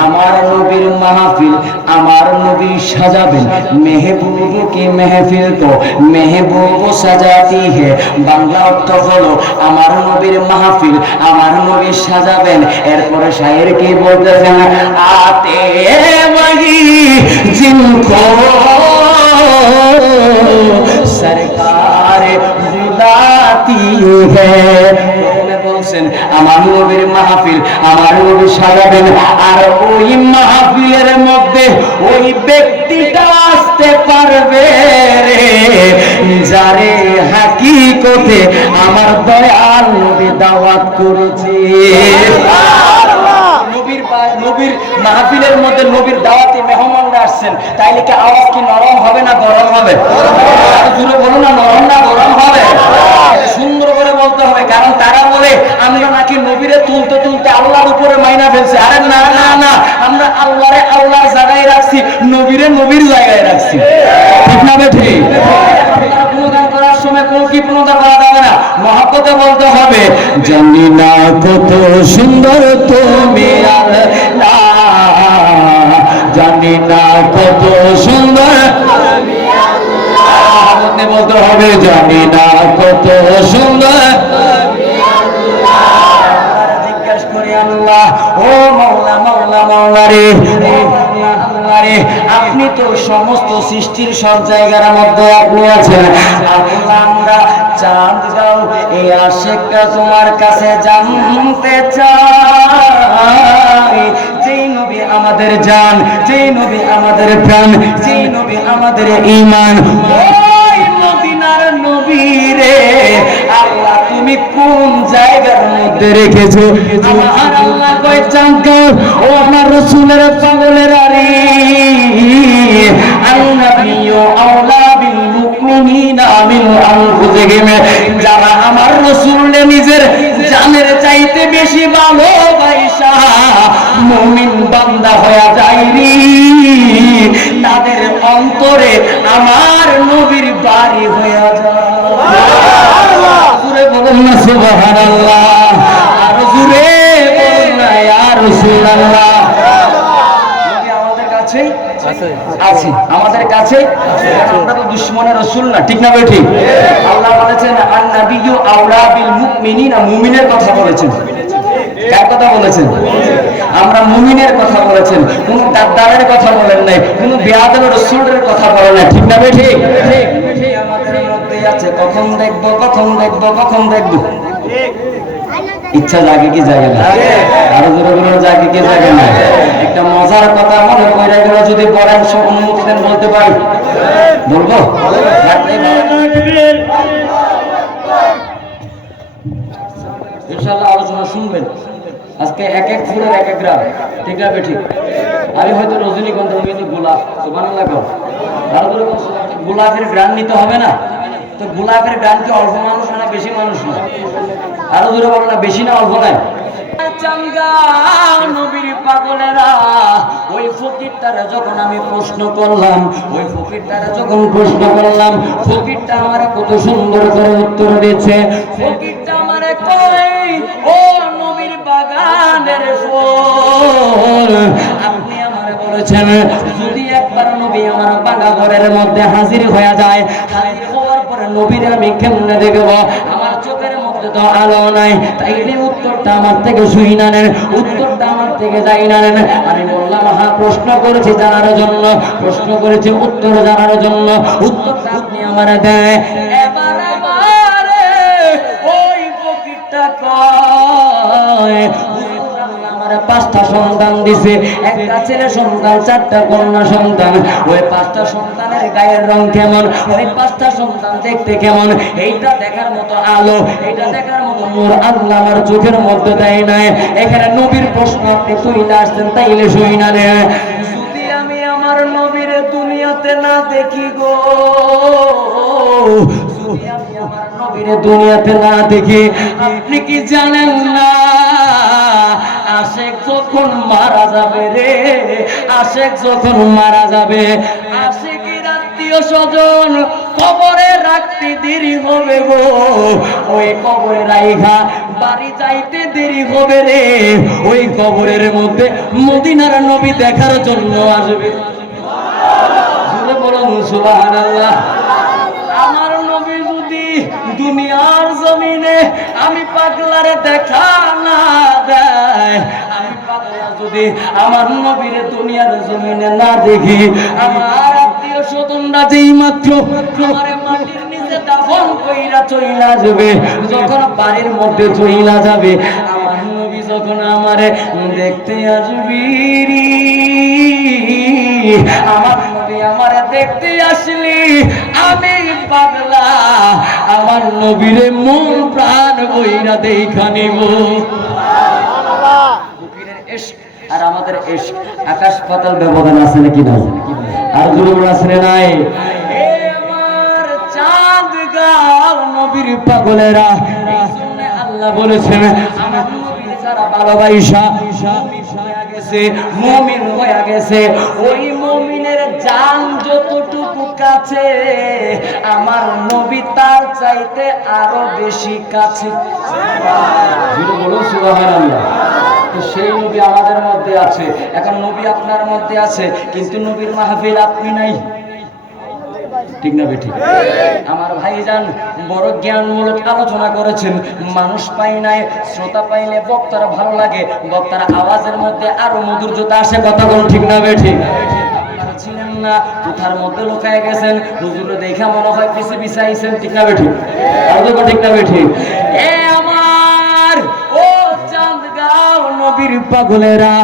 আমার নবীর মাহফিল, আমার নবী সাজাবেন মেহবুব কি মেহফিল কো মেহবুব সাজাতি হে বাংলা অর্থ হলো আমার নবীর মাহফিল আমার নবী সাজাবেন এরপরে শায়ের কি বলতেছেন আতে वही जिनको सरकार बुलाती है বলছেন আমার নবীর মাহফিল আমার নবী সাজাবেন আর ওই মাহফিলের মধ্যে ওই ব্যক্তিটা আসতে পারবে রে যারে হাকিকতে আমার দয়াল নবী দাওয়াত করেছে নবীর মাহফিলের মধ্যে নবীর দাওয়াতে মেহমানরা আসছেন তাইলে কি আওয়াজ কি নরম হবে না গরম হবে আর জুড়ে বলো না নরম না গরম হবে সুন্দর করে বলতে হবে কারণ তারা বলে আমরা নাকি নবীরে তুলতে তুলতে আল্লাহর উপরে মাইনা ফেলছে আরে না না না আমরা আল্লাহরে আল্লাহর জায়গায় রাখছি নবীরে নবীর জায়গায় রাখছি ঠিক না বেঠি গুণগান করার সময় কোনো কৃপণতা করা যাবে না মহব্বতে বলতে হবে জানি না কত সুন্দর তুমি আল্লাহ জানি না কত সুন্দর মহব্বতে বলতে হবে জানি না কত সুন্দর জিজ্ঞেস করি আল্লাহ ও মাওলা মাওলা মাওলা রে আল্লাহ রে আপনি তো সমস্ত সৃষ্টির সব জায়গার মধ্যে আপনি আছেন আল্লাহ আমরা চাঁদ গাও এই আশিকটা তোমার কাছে জানতে চাই যেই নবী আমাদের জান যেই নবী আমাদের প্রাণ যেই নবী আমাদের ঈমান ওই মদিনার নবী রে আল্লাহ তুমি কোন জায়গার মধ্যে রেখেছো আমার আল্লাহ কয় চাঁদ গাও ও আমার রাসূলের পাগলের আরে আন্নাবিয়্যু আওলা বিল মুমিনিনা মিন আনফুসিহিম যারা আমার রাসূলকে নিজের জানের চাইতে বেশি ভালোবাসা মুমিন বান্দা হয়ে যায় রে তাদের অন্তরে আমার নবীর বাড়ি হয়ে যায় সুবহানাল্লাহ জোরে বলুন না সুবহানাল্লাহ আর জোরে বলুন না ইয়া রাসূলুল্লাহ নবী আমাদের কাছে আছে আমাদের কাছে আমরা তো দুশমনের রাসূল না ঠিক না ভাই ঠিক আল্লাহ বলেছেন আন-নাবিয়্যু আওলা বিল মুমিনিনা মুমিনের কথা বলেছেন কার কথা বলেছেন আমরা মুমিনের কথা বলেছেন কোন দাদ্দারের কথা বলেন নাই কোন বেয়াদব রাসূলের কথা বলেন না ঠিক না ভাই ঠিক ঠিক আমাদের মধ্যে আছে কখন দেখব কখন দেখব কখন দেখব ঠিক ইচ্ছা জাগে কি জাগে না আরো জোরে জোরে জাগে কি জাগে না একটা মজার কথা মনে পড়ে গেল যদি বলেন অনুমতি দেন বলতে পারি বলবো ইনশাআল্লাহ আলোচনা শুনবেন আজকে এক এক ফুলের এক এক গ্রাম ঠিক না ঠিক আমি হয়তো রজনীগন্ধা আমি তো গোলাপ সুবহানাল্লাহ কর আরো জোরে গোলাপের গ্রাম নিতে হবে না তো গোলাপের গ্রাম কি অল্প মানুষ না বেশি মানুষ না আরো জোরে বলো না বেশি না অল্প নাই চাঙ্গা নবীর পাগলেরা ওই ফকিরটারে যখন আমি প্রশ্ন করলাম ওই ফকিরটারে যখন প্রশ্ন করলাম ফকিরটা আমারে কত সুন্দর করে উত্তর দিয়েছে ফকিরটা আমারে কই ও নবীর বাগানের ফুল আপনি আমারে বলেছেন যদি একবার নবী আমার বাগা ঘরের মধ্যে হাজির হয়ে যায় হাজির হওয়ার পরে নবীরে আমি কেমনে দেখব আমার চোখের মধ্যে তো আলো নাই তাইলে উত্তরটা আমার থেকে শুই না নেন উত্তরটা আমার থেকে যাই না নেন আমি বললাম হ্যাঁ প্রশ্ন করেছি জানার জন্য প্রশ্ন করেছি উত্তর জানার জন্য উত্তরটা আপনি আমার দেয় এবার আমারে ওই ফকিরটা কয় আমারে 5টা সন্তান দিছে একটা ছেলে সন্তান 4টা কন্যা সন্তান ওই 5টা সন্তানের গায়ের রং কেমন ওই 5টা সন্তান দেখতে কেমন এইটা দেখার মতো আলো এইটা দেখার মতো নূর আল্লাহ আমার চোখের মধ্যে দেয় নাই এখানে নবীর প্রশ্ন আপনি তুইলা আসছেন তাইলে শুই না রে যদি আমি আমার নবীর দুনিয়াতে না দেখি গো যদি আমি আমার নবীর দুনিয়াতে না দেখি আপনি কি জানেন না আশেক যখন মারা যাবে রে আশেক যখন মারা যাবে আশেকের আত্মীয় স্বজন কবরে রাখতে দেরি হবে গো ওই কবরে রাইখা বাড়ি যাইতে দেরি হবে রে ওই কবরের মধ্যে মদিনার নবী দেখার জন্য আসবে বলুন সুবহানাল্লাহ। আমার নবী যদি দুনিয়ার জমিনে আমি পাগলারে দেখা না দেয়, আমি পাগলা যদি আমার নবীর দুনিয়ার জমিনে না দেখি, আমার আত্মীয় স্বজনরা যেই মাত্র আমারে মাটির নিচে দাফন কইরা চইলা যাবে, যখন বাড়ির মধ্যে চইলা যাবে, আমার নবী যখন আমারে দেখতে আসবি, আমার নবী আমারে দেখতে আসলি, আমি পাগলা আমার নবীরে মন প্রাণ বইরা দেখা নিব। ফকিরের ইশক আর আমাদের ইশক আকাশ পাতাল ব্যবধান আছে নাকি না? আর জোরে আছে না নাই? এ আমার চাঁদ গাঁও নবীর পাগলেরা, এই জন্য আল্লাহ বলেছেন আমার নবীর যারা ভালোবাসা মুমিন হয়ে গেছে, ওই মুমিনের জান যতটুকু কাছে, আমার নবী তার চাইতে আরো বেশি কাছে। বলুন সুবহানাল্লাহ। সেই নবী আমাদের মধ্যে আছে, এখন নবী আপনার মধ্যে আছে, কিন্তু নবীর মাহফিল আপনি নাই, ঠিক না বেঠিক? আমার ভাইজান বড় জ্ঞানমূলক আলোচনা করেছেন, মানুষ পাই নাই, শ্রোতা পাইলে বক্তারা ভালো লাগে, বক্তার আওয়াজের মধ্যে আরো মধুর্যতা আসে, কথা বলুন ঠিক না বেঠিক? আপনারা ছিলেন না, কোথার মধ্যে লুকায় গেছেন, হুজুরে দেখা মনে হয় পিছে পিছে আইছেন, ঠিক না বেঠিক? ঠিক না বেঠিক? এ আমার ও চাঁদগাঁও নবীর পাগলেরা,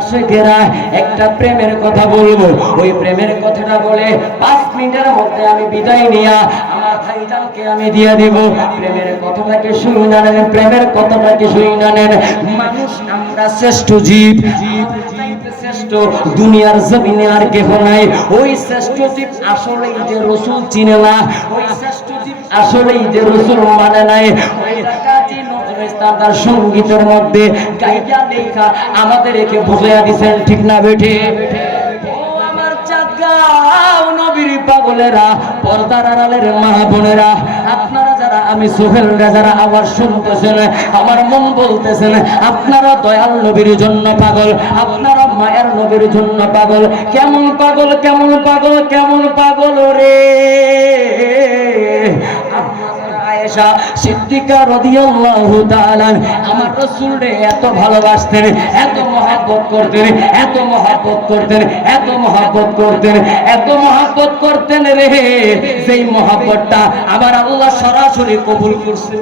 আশেকেরা, একটা প্রেমের কথা বলবো, ওই প্রেমের কথাটা বলে 5 মিনিটের মধ্যে আমি বিদায় নিয়া আমার ভাইজানকে আমি দিয়ে দেব। প্রেমের কথাটাকে শুনে নেন, প্রেমের কথাটাকে শুনে নেন। মানুষ আমরা শ্রেষ্ঠ জীব, শ্রেষ্ঠ দুনিয়ার জমিনে আর কেহ নাই। ওই শ্রেষ্ঠ জীব আসলেই যে রাসূল চিনে না, ওই শ্রেষ্ঠ জীব আসলেই যে রাসূল মানে নাই, ওই কাজী নজরুল ইসলাম তার সঙ্গীতের মধ্যে গাইয়া লেখা আমাদের একে বুঝাইয়া দিছেন, ঠিক না বেঠে? ও আমার চাঁদগাঁও নবীর পাগলেরা, পর্দার আড়ালের মা বোনেরা, আপনারা যারা আমি সোহেলরা যারা আবার শুনতেছেন, আমার মন বলতেছেন আপনারা দয়াল নবীর জন্য পাগল, আপনারা মায়ের নবীর জন্য পাগল। কেমন পাগল, কেমন পাগল, কেমন পাগল রে? আয়েশা সিদ্দিকা রাদিয়াল্লাহু তাআলা আমার রাসূলকে এত ভালোবাসতেন, এত মহব্বত করতেন, এত মহব্বত করতেন, এত মহব্বত করতেন, এত মহব্বত করতেন রে, যেই মহব্বতটা আবার আল্লাহ সরাসরি কবুল করছেন।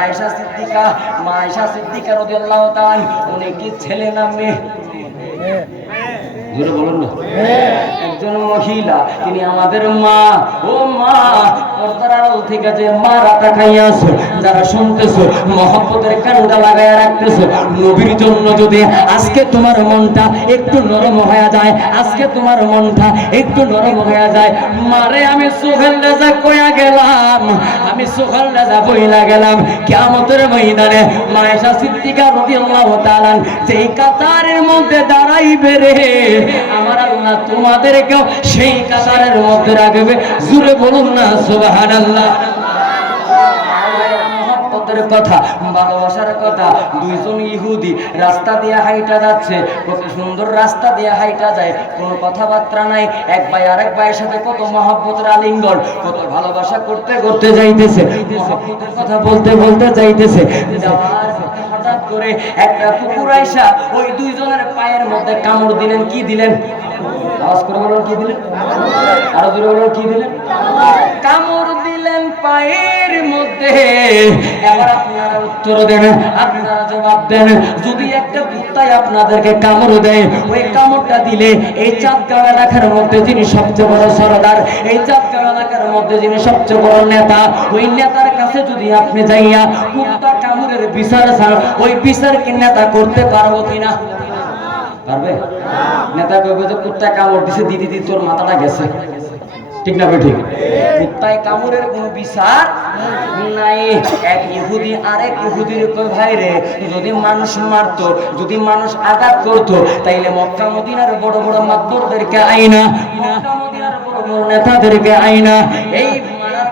আয়েশা সিদ্দিকা, মা আয়েশা সিদ্দিকা রাদিয়াল্লাহু তাআলা, উনি কি ছেলে না মেয়ে? জোরে বলুন না। একজন মহিলা, তিনি আমাদের মা। ও মা, পর্দার আড়াল থেকে যে মা রাতা খাইয়াছো, যারা শুনতেছো, মহব্বতের কান্ডা লাগাইয়া রাখতেছো, নবীর জন্য যদি আজকে তোমার মনটা একটু নরম হয়ে যায়, আজকে তোমার মনটা একটু নরম হয়ে যায়, মারে আমি সোহেল রাজা কইয়া গেলাম, আমি সোহেল রাজা বইলা গেলাম, কিয়ামতের ময়দানে মা আয়েশা সিদ্দিকা রাদিয়াল্লাহু তাআলা যেই কাতারের মধ্যে দাঁড়াইবে রে, আমার আল্লাহ তোমাদেরকেও সেই কাতারের মধ্যে রাখবে। জোরে বলুন না সুবহানাল্লাহ। মহব্বতের কথা, ভালোবাসার কথা। দুইজন ইহুদি রাস্তা দিয়ে হাইটা যাচ্ছে, কত সুন্দর রাস্তা দিয়ে হাইটা যায়, কোনো কথাবার্তা নাই, এক ভাই আরেক ভাইয়ের সাথে কত মহব্বতের আলিঙ্গন, কত ভালোবাসা করতে করতে যাইতেছে, মহব্বতের কথা বলতে বলতে যাইতেছে। হঠাৎ করে একটা কুকুর আইসা ওই দুইজনের পায়ের মধ্যে কামড় দিলেন। কি দিলেন? আওয়াজ করে বলুন, কি দিলেন? আরো জোরে বলুন, কি দিলেন? কামড় দিলেন পায়ের মধ্যে। এবার আপনারা উত্তর দেন, আপনারা জবাব দেন। যদি একটা কুত্তায় আপনাদেরকে কামড় দেয়, ওই কামড়টা দিলে এই চাঁদগাঁও এলাকার মধ্যে যিনি সবচেয়ে বড় সরদার, এই চাঁদগাঁও এলাকার মধ্যে যিনি সবচেয়ে বড় নেতা, ওই নেতার কাছে যদি আপনি যাইয়া কুত্তা কামড়ের বিচার চান, ওই বিচার কি নেতা করতে পারবো কিনা? পারবে? নেতা কইবে যে কুত্তায় কামড় দিছে, দিদি দিদি তোর মাথাটা গেছে, ঠিক না ঠিক? কুত্তায় কামড়ের কোনো বিচার নাই। এক ইহুদি আরেক ইহুদির কই ভাই রে, যদি মানুষ মারতো, যদি মানুষ আঘাত করতো, তাইলে মক্কা মদিনার বড় বড় মাতবরদেরকে আইনা, মক্কা মদিনার বড় বড় নেতাদেরকে আইনা এই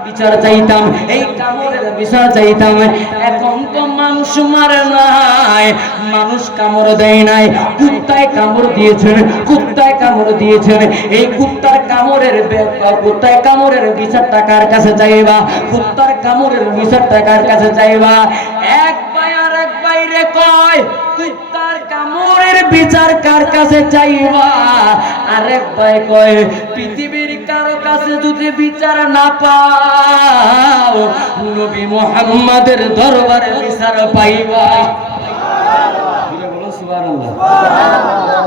বিচার চাইতাম, এই কামড়ের বিচার চাইতাম। এখন তো মানুষ মারে নাই, মানুষ কামড় দেয় নাই, কুত্তায় কামড় দিয়েছেন, কুত্তায় কামড় দিয়েছেন। এই কুত্তার কামড়ের বিচারটা কার কাছে চাইবা? কুত্তার কামড়ের বিচারটা কার কাছে চাইবা? এক ভাই আর এক ভাইরে কয় কুত্তার কামড়ের বিচার কার কাছে চাইবা? আরেক ভাই কয় পৃথিবীর কারো কাছে যদি বিচার না পাও, নবী মুহাম্মাদের দরবারে বিচার পাইবা।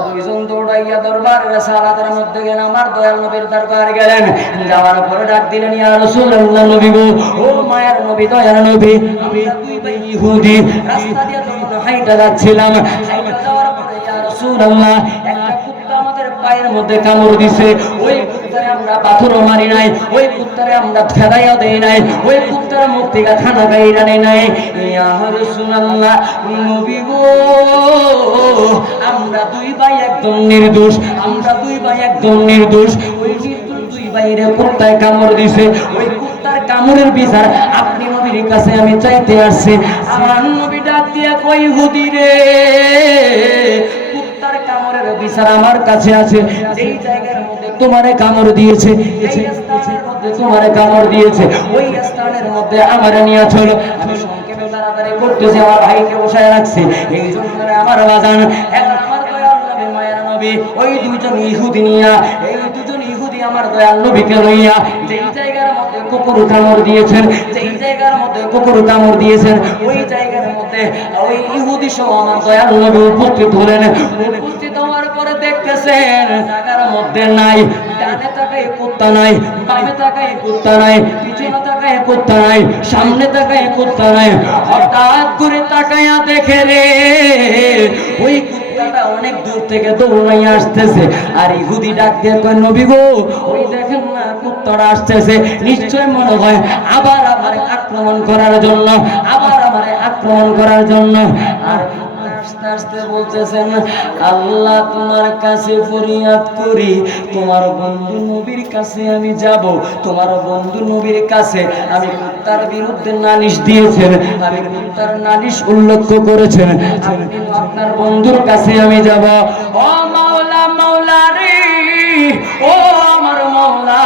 দুইজন দৌড়াইয়া দরবারের সালাতের মধ্যে গেলেন, আমার দয়াল নবীর দরবারে গেলেন। যাওয়ার পরে ডাক দিলেন, ইয়া রাসূলুল্লাহ, নবী গো, ও মায়ার নবী, দয়ার নবী, আমি দুই ভাই ইহুদি রাস্তা দিয়ে যখন হাইটা যাচ্ছিলাম, হাইটা যাওয়ার পরে ইয়া রাসূলুল্লাহ একটা কুত্তা আমাদের পায়ের মধ্যে কামড় দিছে। ওই কুত্তারে আমরা পাথরও মারি নাই, ওই কুত্তারে আমরা খেদাইও দেই নাই, ওই কুত্তার মুখ থেকে খানা গাইরা নেই নাই। ইয়া রাসূলুল্লাহ, নবী গো, আমরা দুই ভাই একদম নির্দোষ, আমরা দুই ভাই একদম নির্দোষ। ওই নির্দোষ দুই ভাইরে কুত্তায় কামড় দিছে, ওই কুত্তার কামড়ের বিচার আপনি নবীর কাছে আমি চাইতে আসছি। আমার নবী ডাক দিয়া কই, ইহুদি রে, কুত্তার কামড়ের বিচার আমার কাছে আছে। যেই জায়গার মধ্যে তোমারে কামড় দিয়েছে, এই স্থানের মধ্যে তোমারে কামড় দিয়েছে, ওই স্থানের মধ্যে আমারে নিয়ে চলো। আমি সংক্ষেপে তাড়াতাড়ি করতেছি, আমার ভাইকে বসায় রাখছি। এই জন্য আমার বাজান, এখন আমার দয়াল নবী, মায়ের নবী, ওই দুইজন ইহুদি নিয়া, এই দুজন ইহুদি আমার দয়াল নবীকে লইয়া যেই জায়গার মধ্যে কুকুর কামড় দিয়েছেন, যেই জায়গার মধ্যে কুকুর কামড় দিয়েছেন, ওই জায়গার মধ্যে ওই ইহুদি সহ আমার দয়াল নবী উপস্থিত হলেন। উপস্থিত হওয়ার পরে দেখতেছেন জায়গার মধ্যে নাই, ডানে তাকায় কুত্তা নাই, বামে তাকায় কুত্তা নাই, পিছনে তাকায় কুত্তা নাই, সামনে তাকায় কুত্তা নাই। হঠাৎ করে তাকায়া দেখে রে, ওই কুত্তাটা অনেক দূর থেকে দৌড়াইয়া আসতেছে। আর ইহুদি ডাক দিয়ে কয়, নবী গো, ওই দেখেন না কুত্তাটা আসতেছে, নিশ্চয় মনে হয় আবার আমারে আক্রমণ করার জন্য, আবার আমারে আক্রমণ করার জন্য। আর আস্তে আস্তে বলতেছেন, আল্লাহ তোমার কাছে ফরিয়াদ করি, তোমার বন্ধু নবীর কাছে আমি যাব, তোমার বন্ধু নবীর কাছে। আমি কুত্তার বিরুদ্ধে নালিশ দিয়েছেন, আমি কুত্তার নালিশ উল্লেখ করেছেন, আপনি আপনার বন্ধুর কাছে আমি যাব। ও মাওলা, মাওলা রে, ও আমার মাওলা,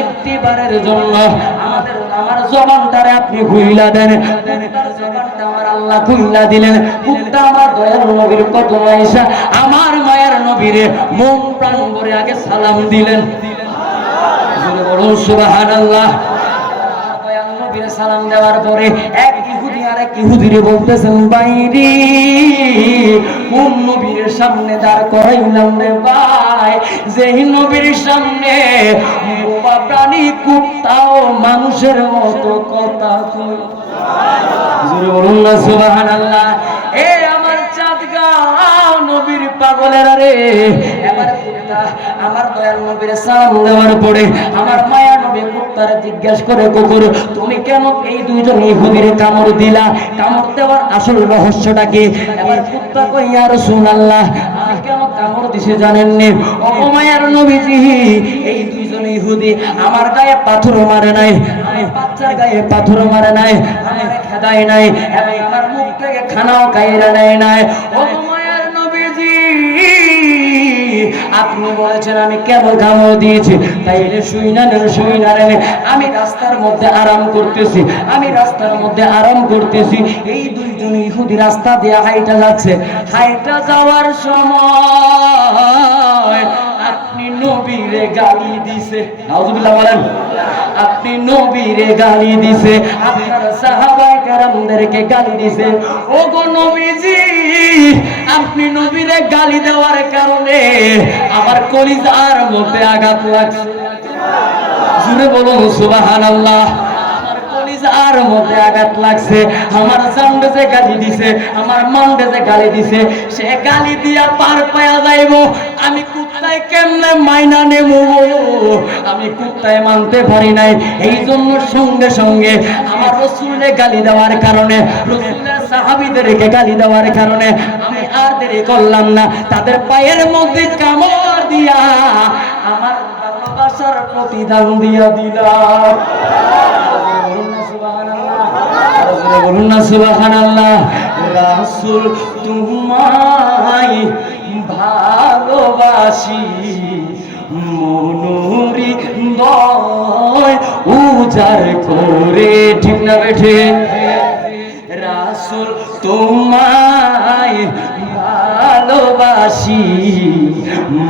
একটিবারের জন্য আমার জবানটারে আপনি খুইলা দেন। কুত্তার জবানটা আমার আল্লাহ খুইলা দিলেন। কুত্তা আমার দয়াল নবীর কদম আইসা আমার মায়ের নবীরে মন প্রাণ ভরে আগে সালাম দিলেন। বলুন সুবহানাল্লাহ। দয়াল নবীর সালাম দেওয়ার পরে এক ইহুদি আর এক ইহুদিরে বলতেছেন, বাইরে কোন নবীর সামনে দাঁড় করাইলাম রে ভাই, যেই নবীর সামনে বোবা প্রাণী কুত্তাও মানুষের মতো কথা কই। জোরে বলুন না সুবহানাল্লাহ। এ আমার চাঁদগাঁও নবীর পাগলেরা রে, এবার কুত্তা আমার দয়াল নবীর সালাম দেওয়ার পরে আমার মায়া নবী কুত্তারে জিজ্ঞাসা করে, কুকুর তুমি কেন এই দুইজন ইহুদির কামড় দিলা? কামড় দেওয়ার আসল রহস্যটা কি? এবার কুত্তা কই, ইয়া রাসূলুল্লাহ, আমি কেন কামড় দিছি জানেননি? ও মায়ার নবীজি, এই দুইজন ইহুদি আমার গায়ে পাথর মারে নাই, আমি বাচ্চার গায়ে পাথর মারে নাই, আমার খেদাই নাই, এবং আমার মুখ থেকে খানাও কাইরা নেয় নাই। ও মায়ার নবীজি, আপনি বলেছেন আমি কেবল কামড় দিয়েছি, তাইলে শুইনা নেন। আমি রাস্তার মধ্যে আরাম করতেছি, আমি রাস্তার মধ্যে আরাম করতেছি। এই দুইজন ইহুদি রাস্তা দিয়ে হাইটা যাচ্ছে, হাইটা যাওয়ার সময় আপনি নবীরে গালি দিছে। নাউজুবিল্লাহ বলেন। আপনি নবীরে গালি দিছে, আপনার সাহাবায়ে কেরামদেরকে গালি দিছে। ওগো নবীজি, আপনি নবীরে গালি দেওয়ার কারণে আমার কলিজার মধ্যে আঘাত লাগছে। জোরে বলুন সুবহানাল্লাহ। আমার কলিজার মধ্যে আঘাত লাগছে। আমার জানবে যে গালি দিছে, আমার মনবে যে গালি দিছে, সে গালি দিয়া পার পায়া যাইব। আমি কুত্তায় কেমনে মাইনা নেব? আমি কুত্তায় মানতে পারি নাই। এই জন্য সঙ্গে সঙ্গে আমার রাসূলকে গালি দেওয়ার কারণে, রাসূলের সাহাবীদেরকে গালি দেওয়ার কারণে আমি আর দেরি করলাম না, তাদের পায়ের মধ্যে কামড় দিয়া আমার ভালোবাসার প্রতিদান দিয়া দিলাম। বলুন না সুবহানাল্লাহ, বলুন না সুবহানাল্লাহ। রাসূল তোমায় ভালোবাসি, মনুরি দয় উজার করে, ঠিক না বেঠে? রাসূল তোমায় ভালোবাসি,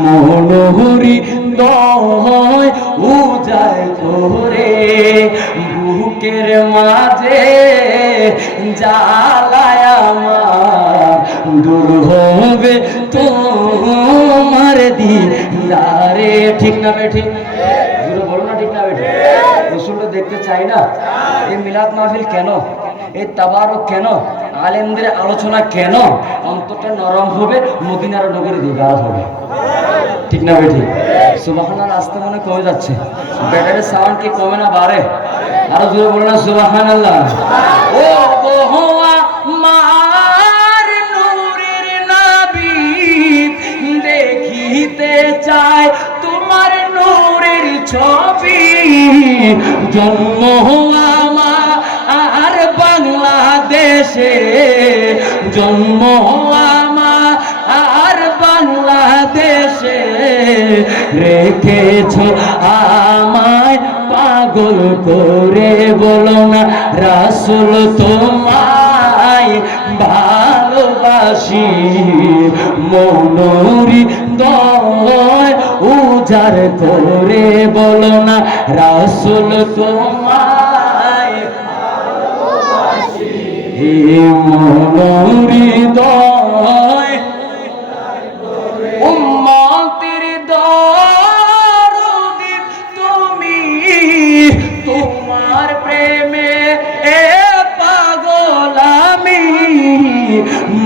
মনোহরি দয় উজার করে, বুকের মাঝে জ্বালায় আমার, দূর হবে তোমার দিদারে, ঠিক না বেঠিক? বলো না ঠিক না বেঠিক? রাসূলকে দেখতে চাই না? এই মিলাদ মাহফিল কেন, এই তাবারক কেন, আলেমদের আলোচনা কেন? অন্তরটা নরম হবে, মদিনার নগরী দিদার হবে, ঠিক না বেঠিক? সুবহানাল্লাহ। আস্তে মনে কমে যাচ্ছে, ব্যাটারির সাউন্ড কি কমে না বাড়ে? আরো জোরে বলো না সুবহানাল্লাহ। ও গোয়া মার নূরের নবী, দেখিতে চায় তোমার নূরের ছবি, জন্ম আমার বাংলাদেশে, জন্ম আমার বাংলাদেশে, রেখেছ আমায় পাগল করে, বলো না রাসূল তোমায় ভালোবাসি, মনোরি দয় উজার করে, বলো না রাসূল তোমায় ভালোবাসি, মনোরি দয় উম্মতের দরদি তুমি, তোমার প্রেমে এ পাগল আমি,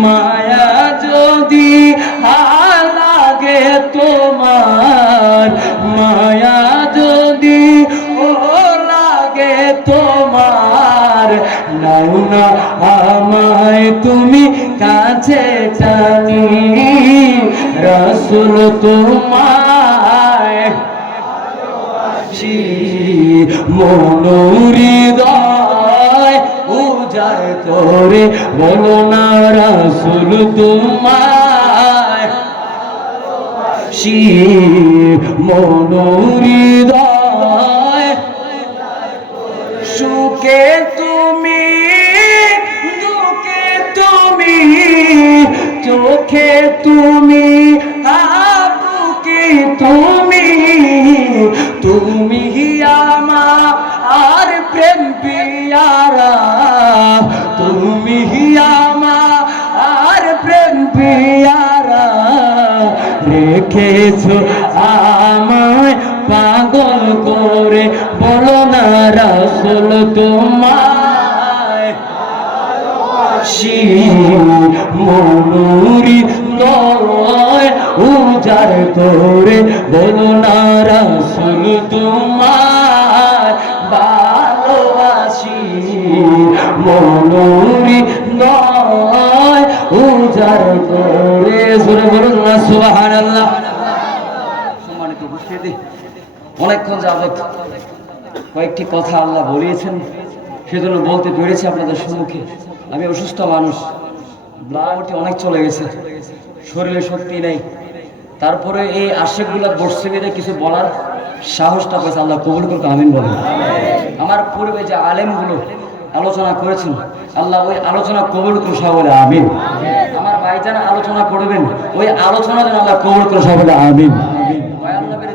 মায়া যদি লাগে তোমার, মায়া যদি ও লাগে তোমার, নাও না আমায় তুমি কাছে টানি, রাসূল তোমায় ভালোবাসি, মনোরি দয় উজার করে, বলো না রাসূল তোমায় ভালোবাসি, মনোরি দয়, সুখে তুমি দুঃখে তুমি, চোখে তুমি বুকে তুমি, তুমি আমার প্রেম পিয়ারা, তুমি আমার প্রেম পিয়ারা, রেখেছ আমায় পাগল করে, বলো না রাসূল তোমায় ভালোবাসি, মনুরি দয় উজার করে, বলো না রাসূল তোমায় ভালোবাসি, মনুরি দয় উজার করে, জোরে বলুন না সুবহানাল্লাহ। সম্মানিত উপস্থিতি, অনেকক্ষণ যাবত কয়েকটি কথা আল্লাহ বলিয়েছেন, সেজন্য বলতে পেরেছি আপনাদের সম্মুখে। আমি অসুস্থ মানুষ, ব্লাড অনেক চলে গেছে, শরীরে শক্তি নেই, তারপরে এই আশেকগুলা বসছে বেঁধে কিছু বলার সাহসটা পেয়েছে। আল্লাহ কবুল করুক, আমিন বলেন। আমার পূর্বে যে আলেমগুলো আলোচনা করেছেন, আল্লাহ ওই আলোচনা কবুল করুক, সবাই বলে আমিন। আমার ভাইজান আলোচনা করবেন, ওই আলোচনা যেন আল্লাহ কবুল করুক, সবাই বলে আমিন।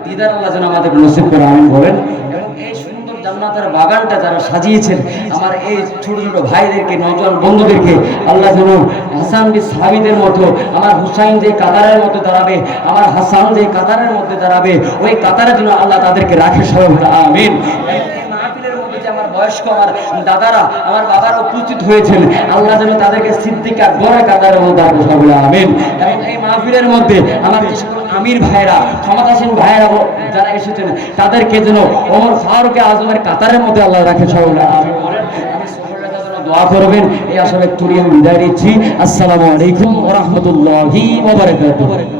দিদার আল্লাহ যেন আমাদের নসিব করে, আমিন বলেন। এবং এই সুন্দর জান্নাতের বাগানটা যারা সাজিয়েছেন, আমার এই ছোট ছোট ভাইদেরকে, নওজোয়ান বন্ধুদেরকে আল্লাহ যেন হাসান বিন সাবিতের মতো, আমার হুসাইন যে কাতারের মধ্যে দাঁড়াবে, আমার হাসান যে কাতারের মধ্যে দাঁড়াবে, ওই কাতারের জন্য আল্লাহ তাদেরকে রাখে, সবাই বলে আমিন। আমার বয়স্ক আমার দাদারা, আমার বাবারা উপস্থিত হয়েছেন, আল্লাহ যেন তাদেরকে সিদ্দিকা গড়ে কাতারের মধ্যে রাখে, সবাই বলে আমিন। এবং এই মাহফিলের মধ্যে আমার যে সকল আমির ভাইরা, ক্ষমতাসীন ভাইরা যারা এসেছেন, তাদেরকে যেন ওমর ফারুক আজমের কাতারের মধ্যে আল্লাহ রাখে, সবাই বলে আমিন। দোয়া করবেন এই আশা ব্যক্ত করে বিদায় নিচ্ছি। আসসালামু আলাইকুম ওয়া রাহমাতুল্লাহি ওয়া বারাকাতুহু।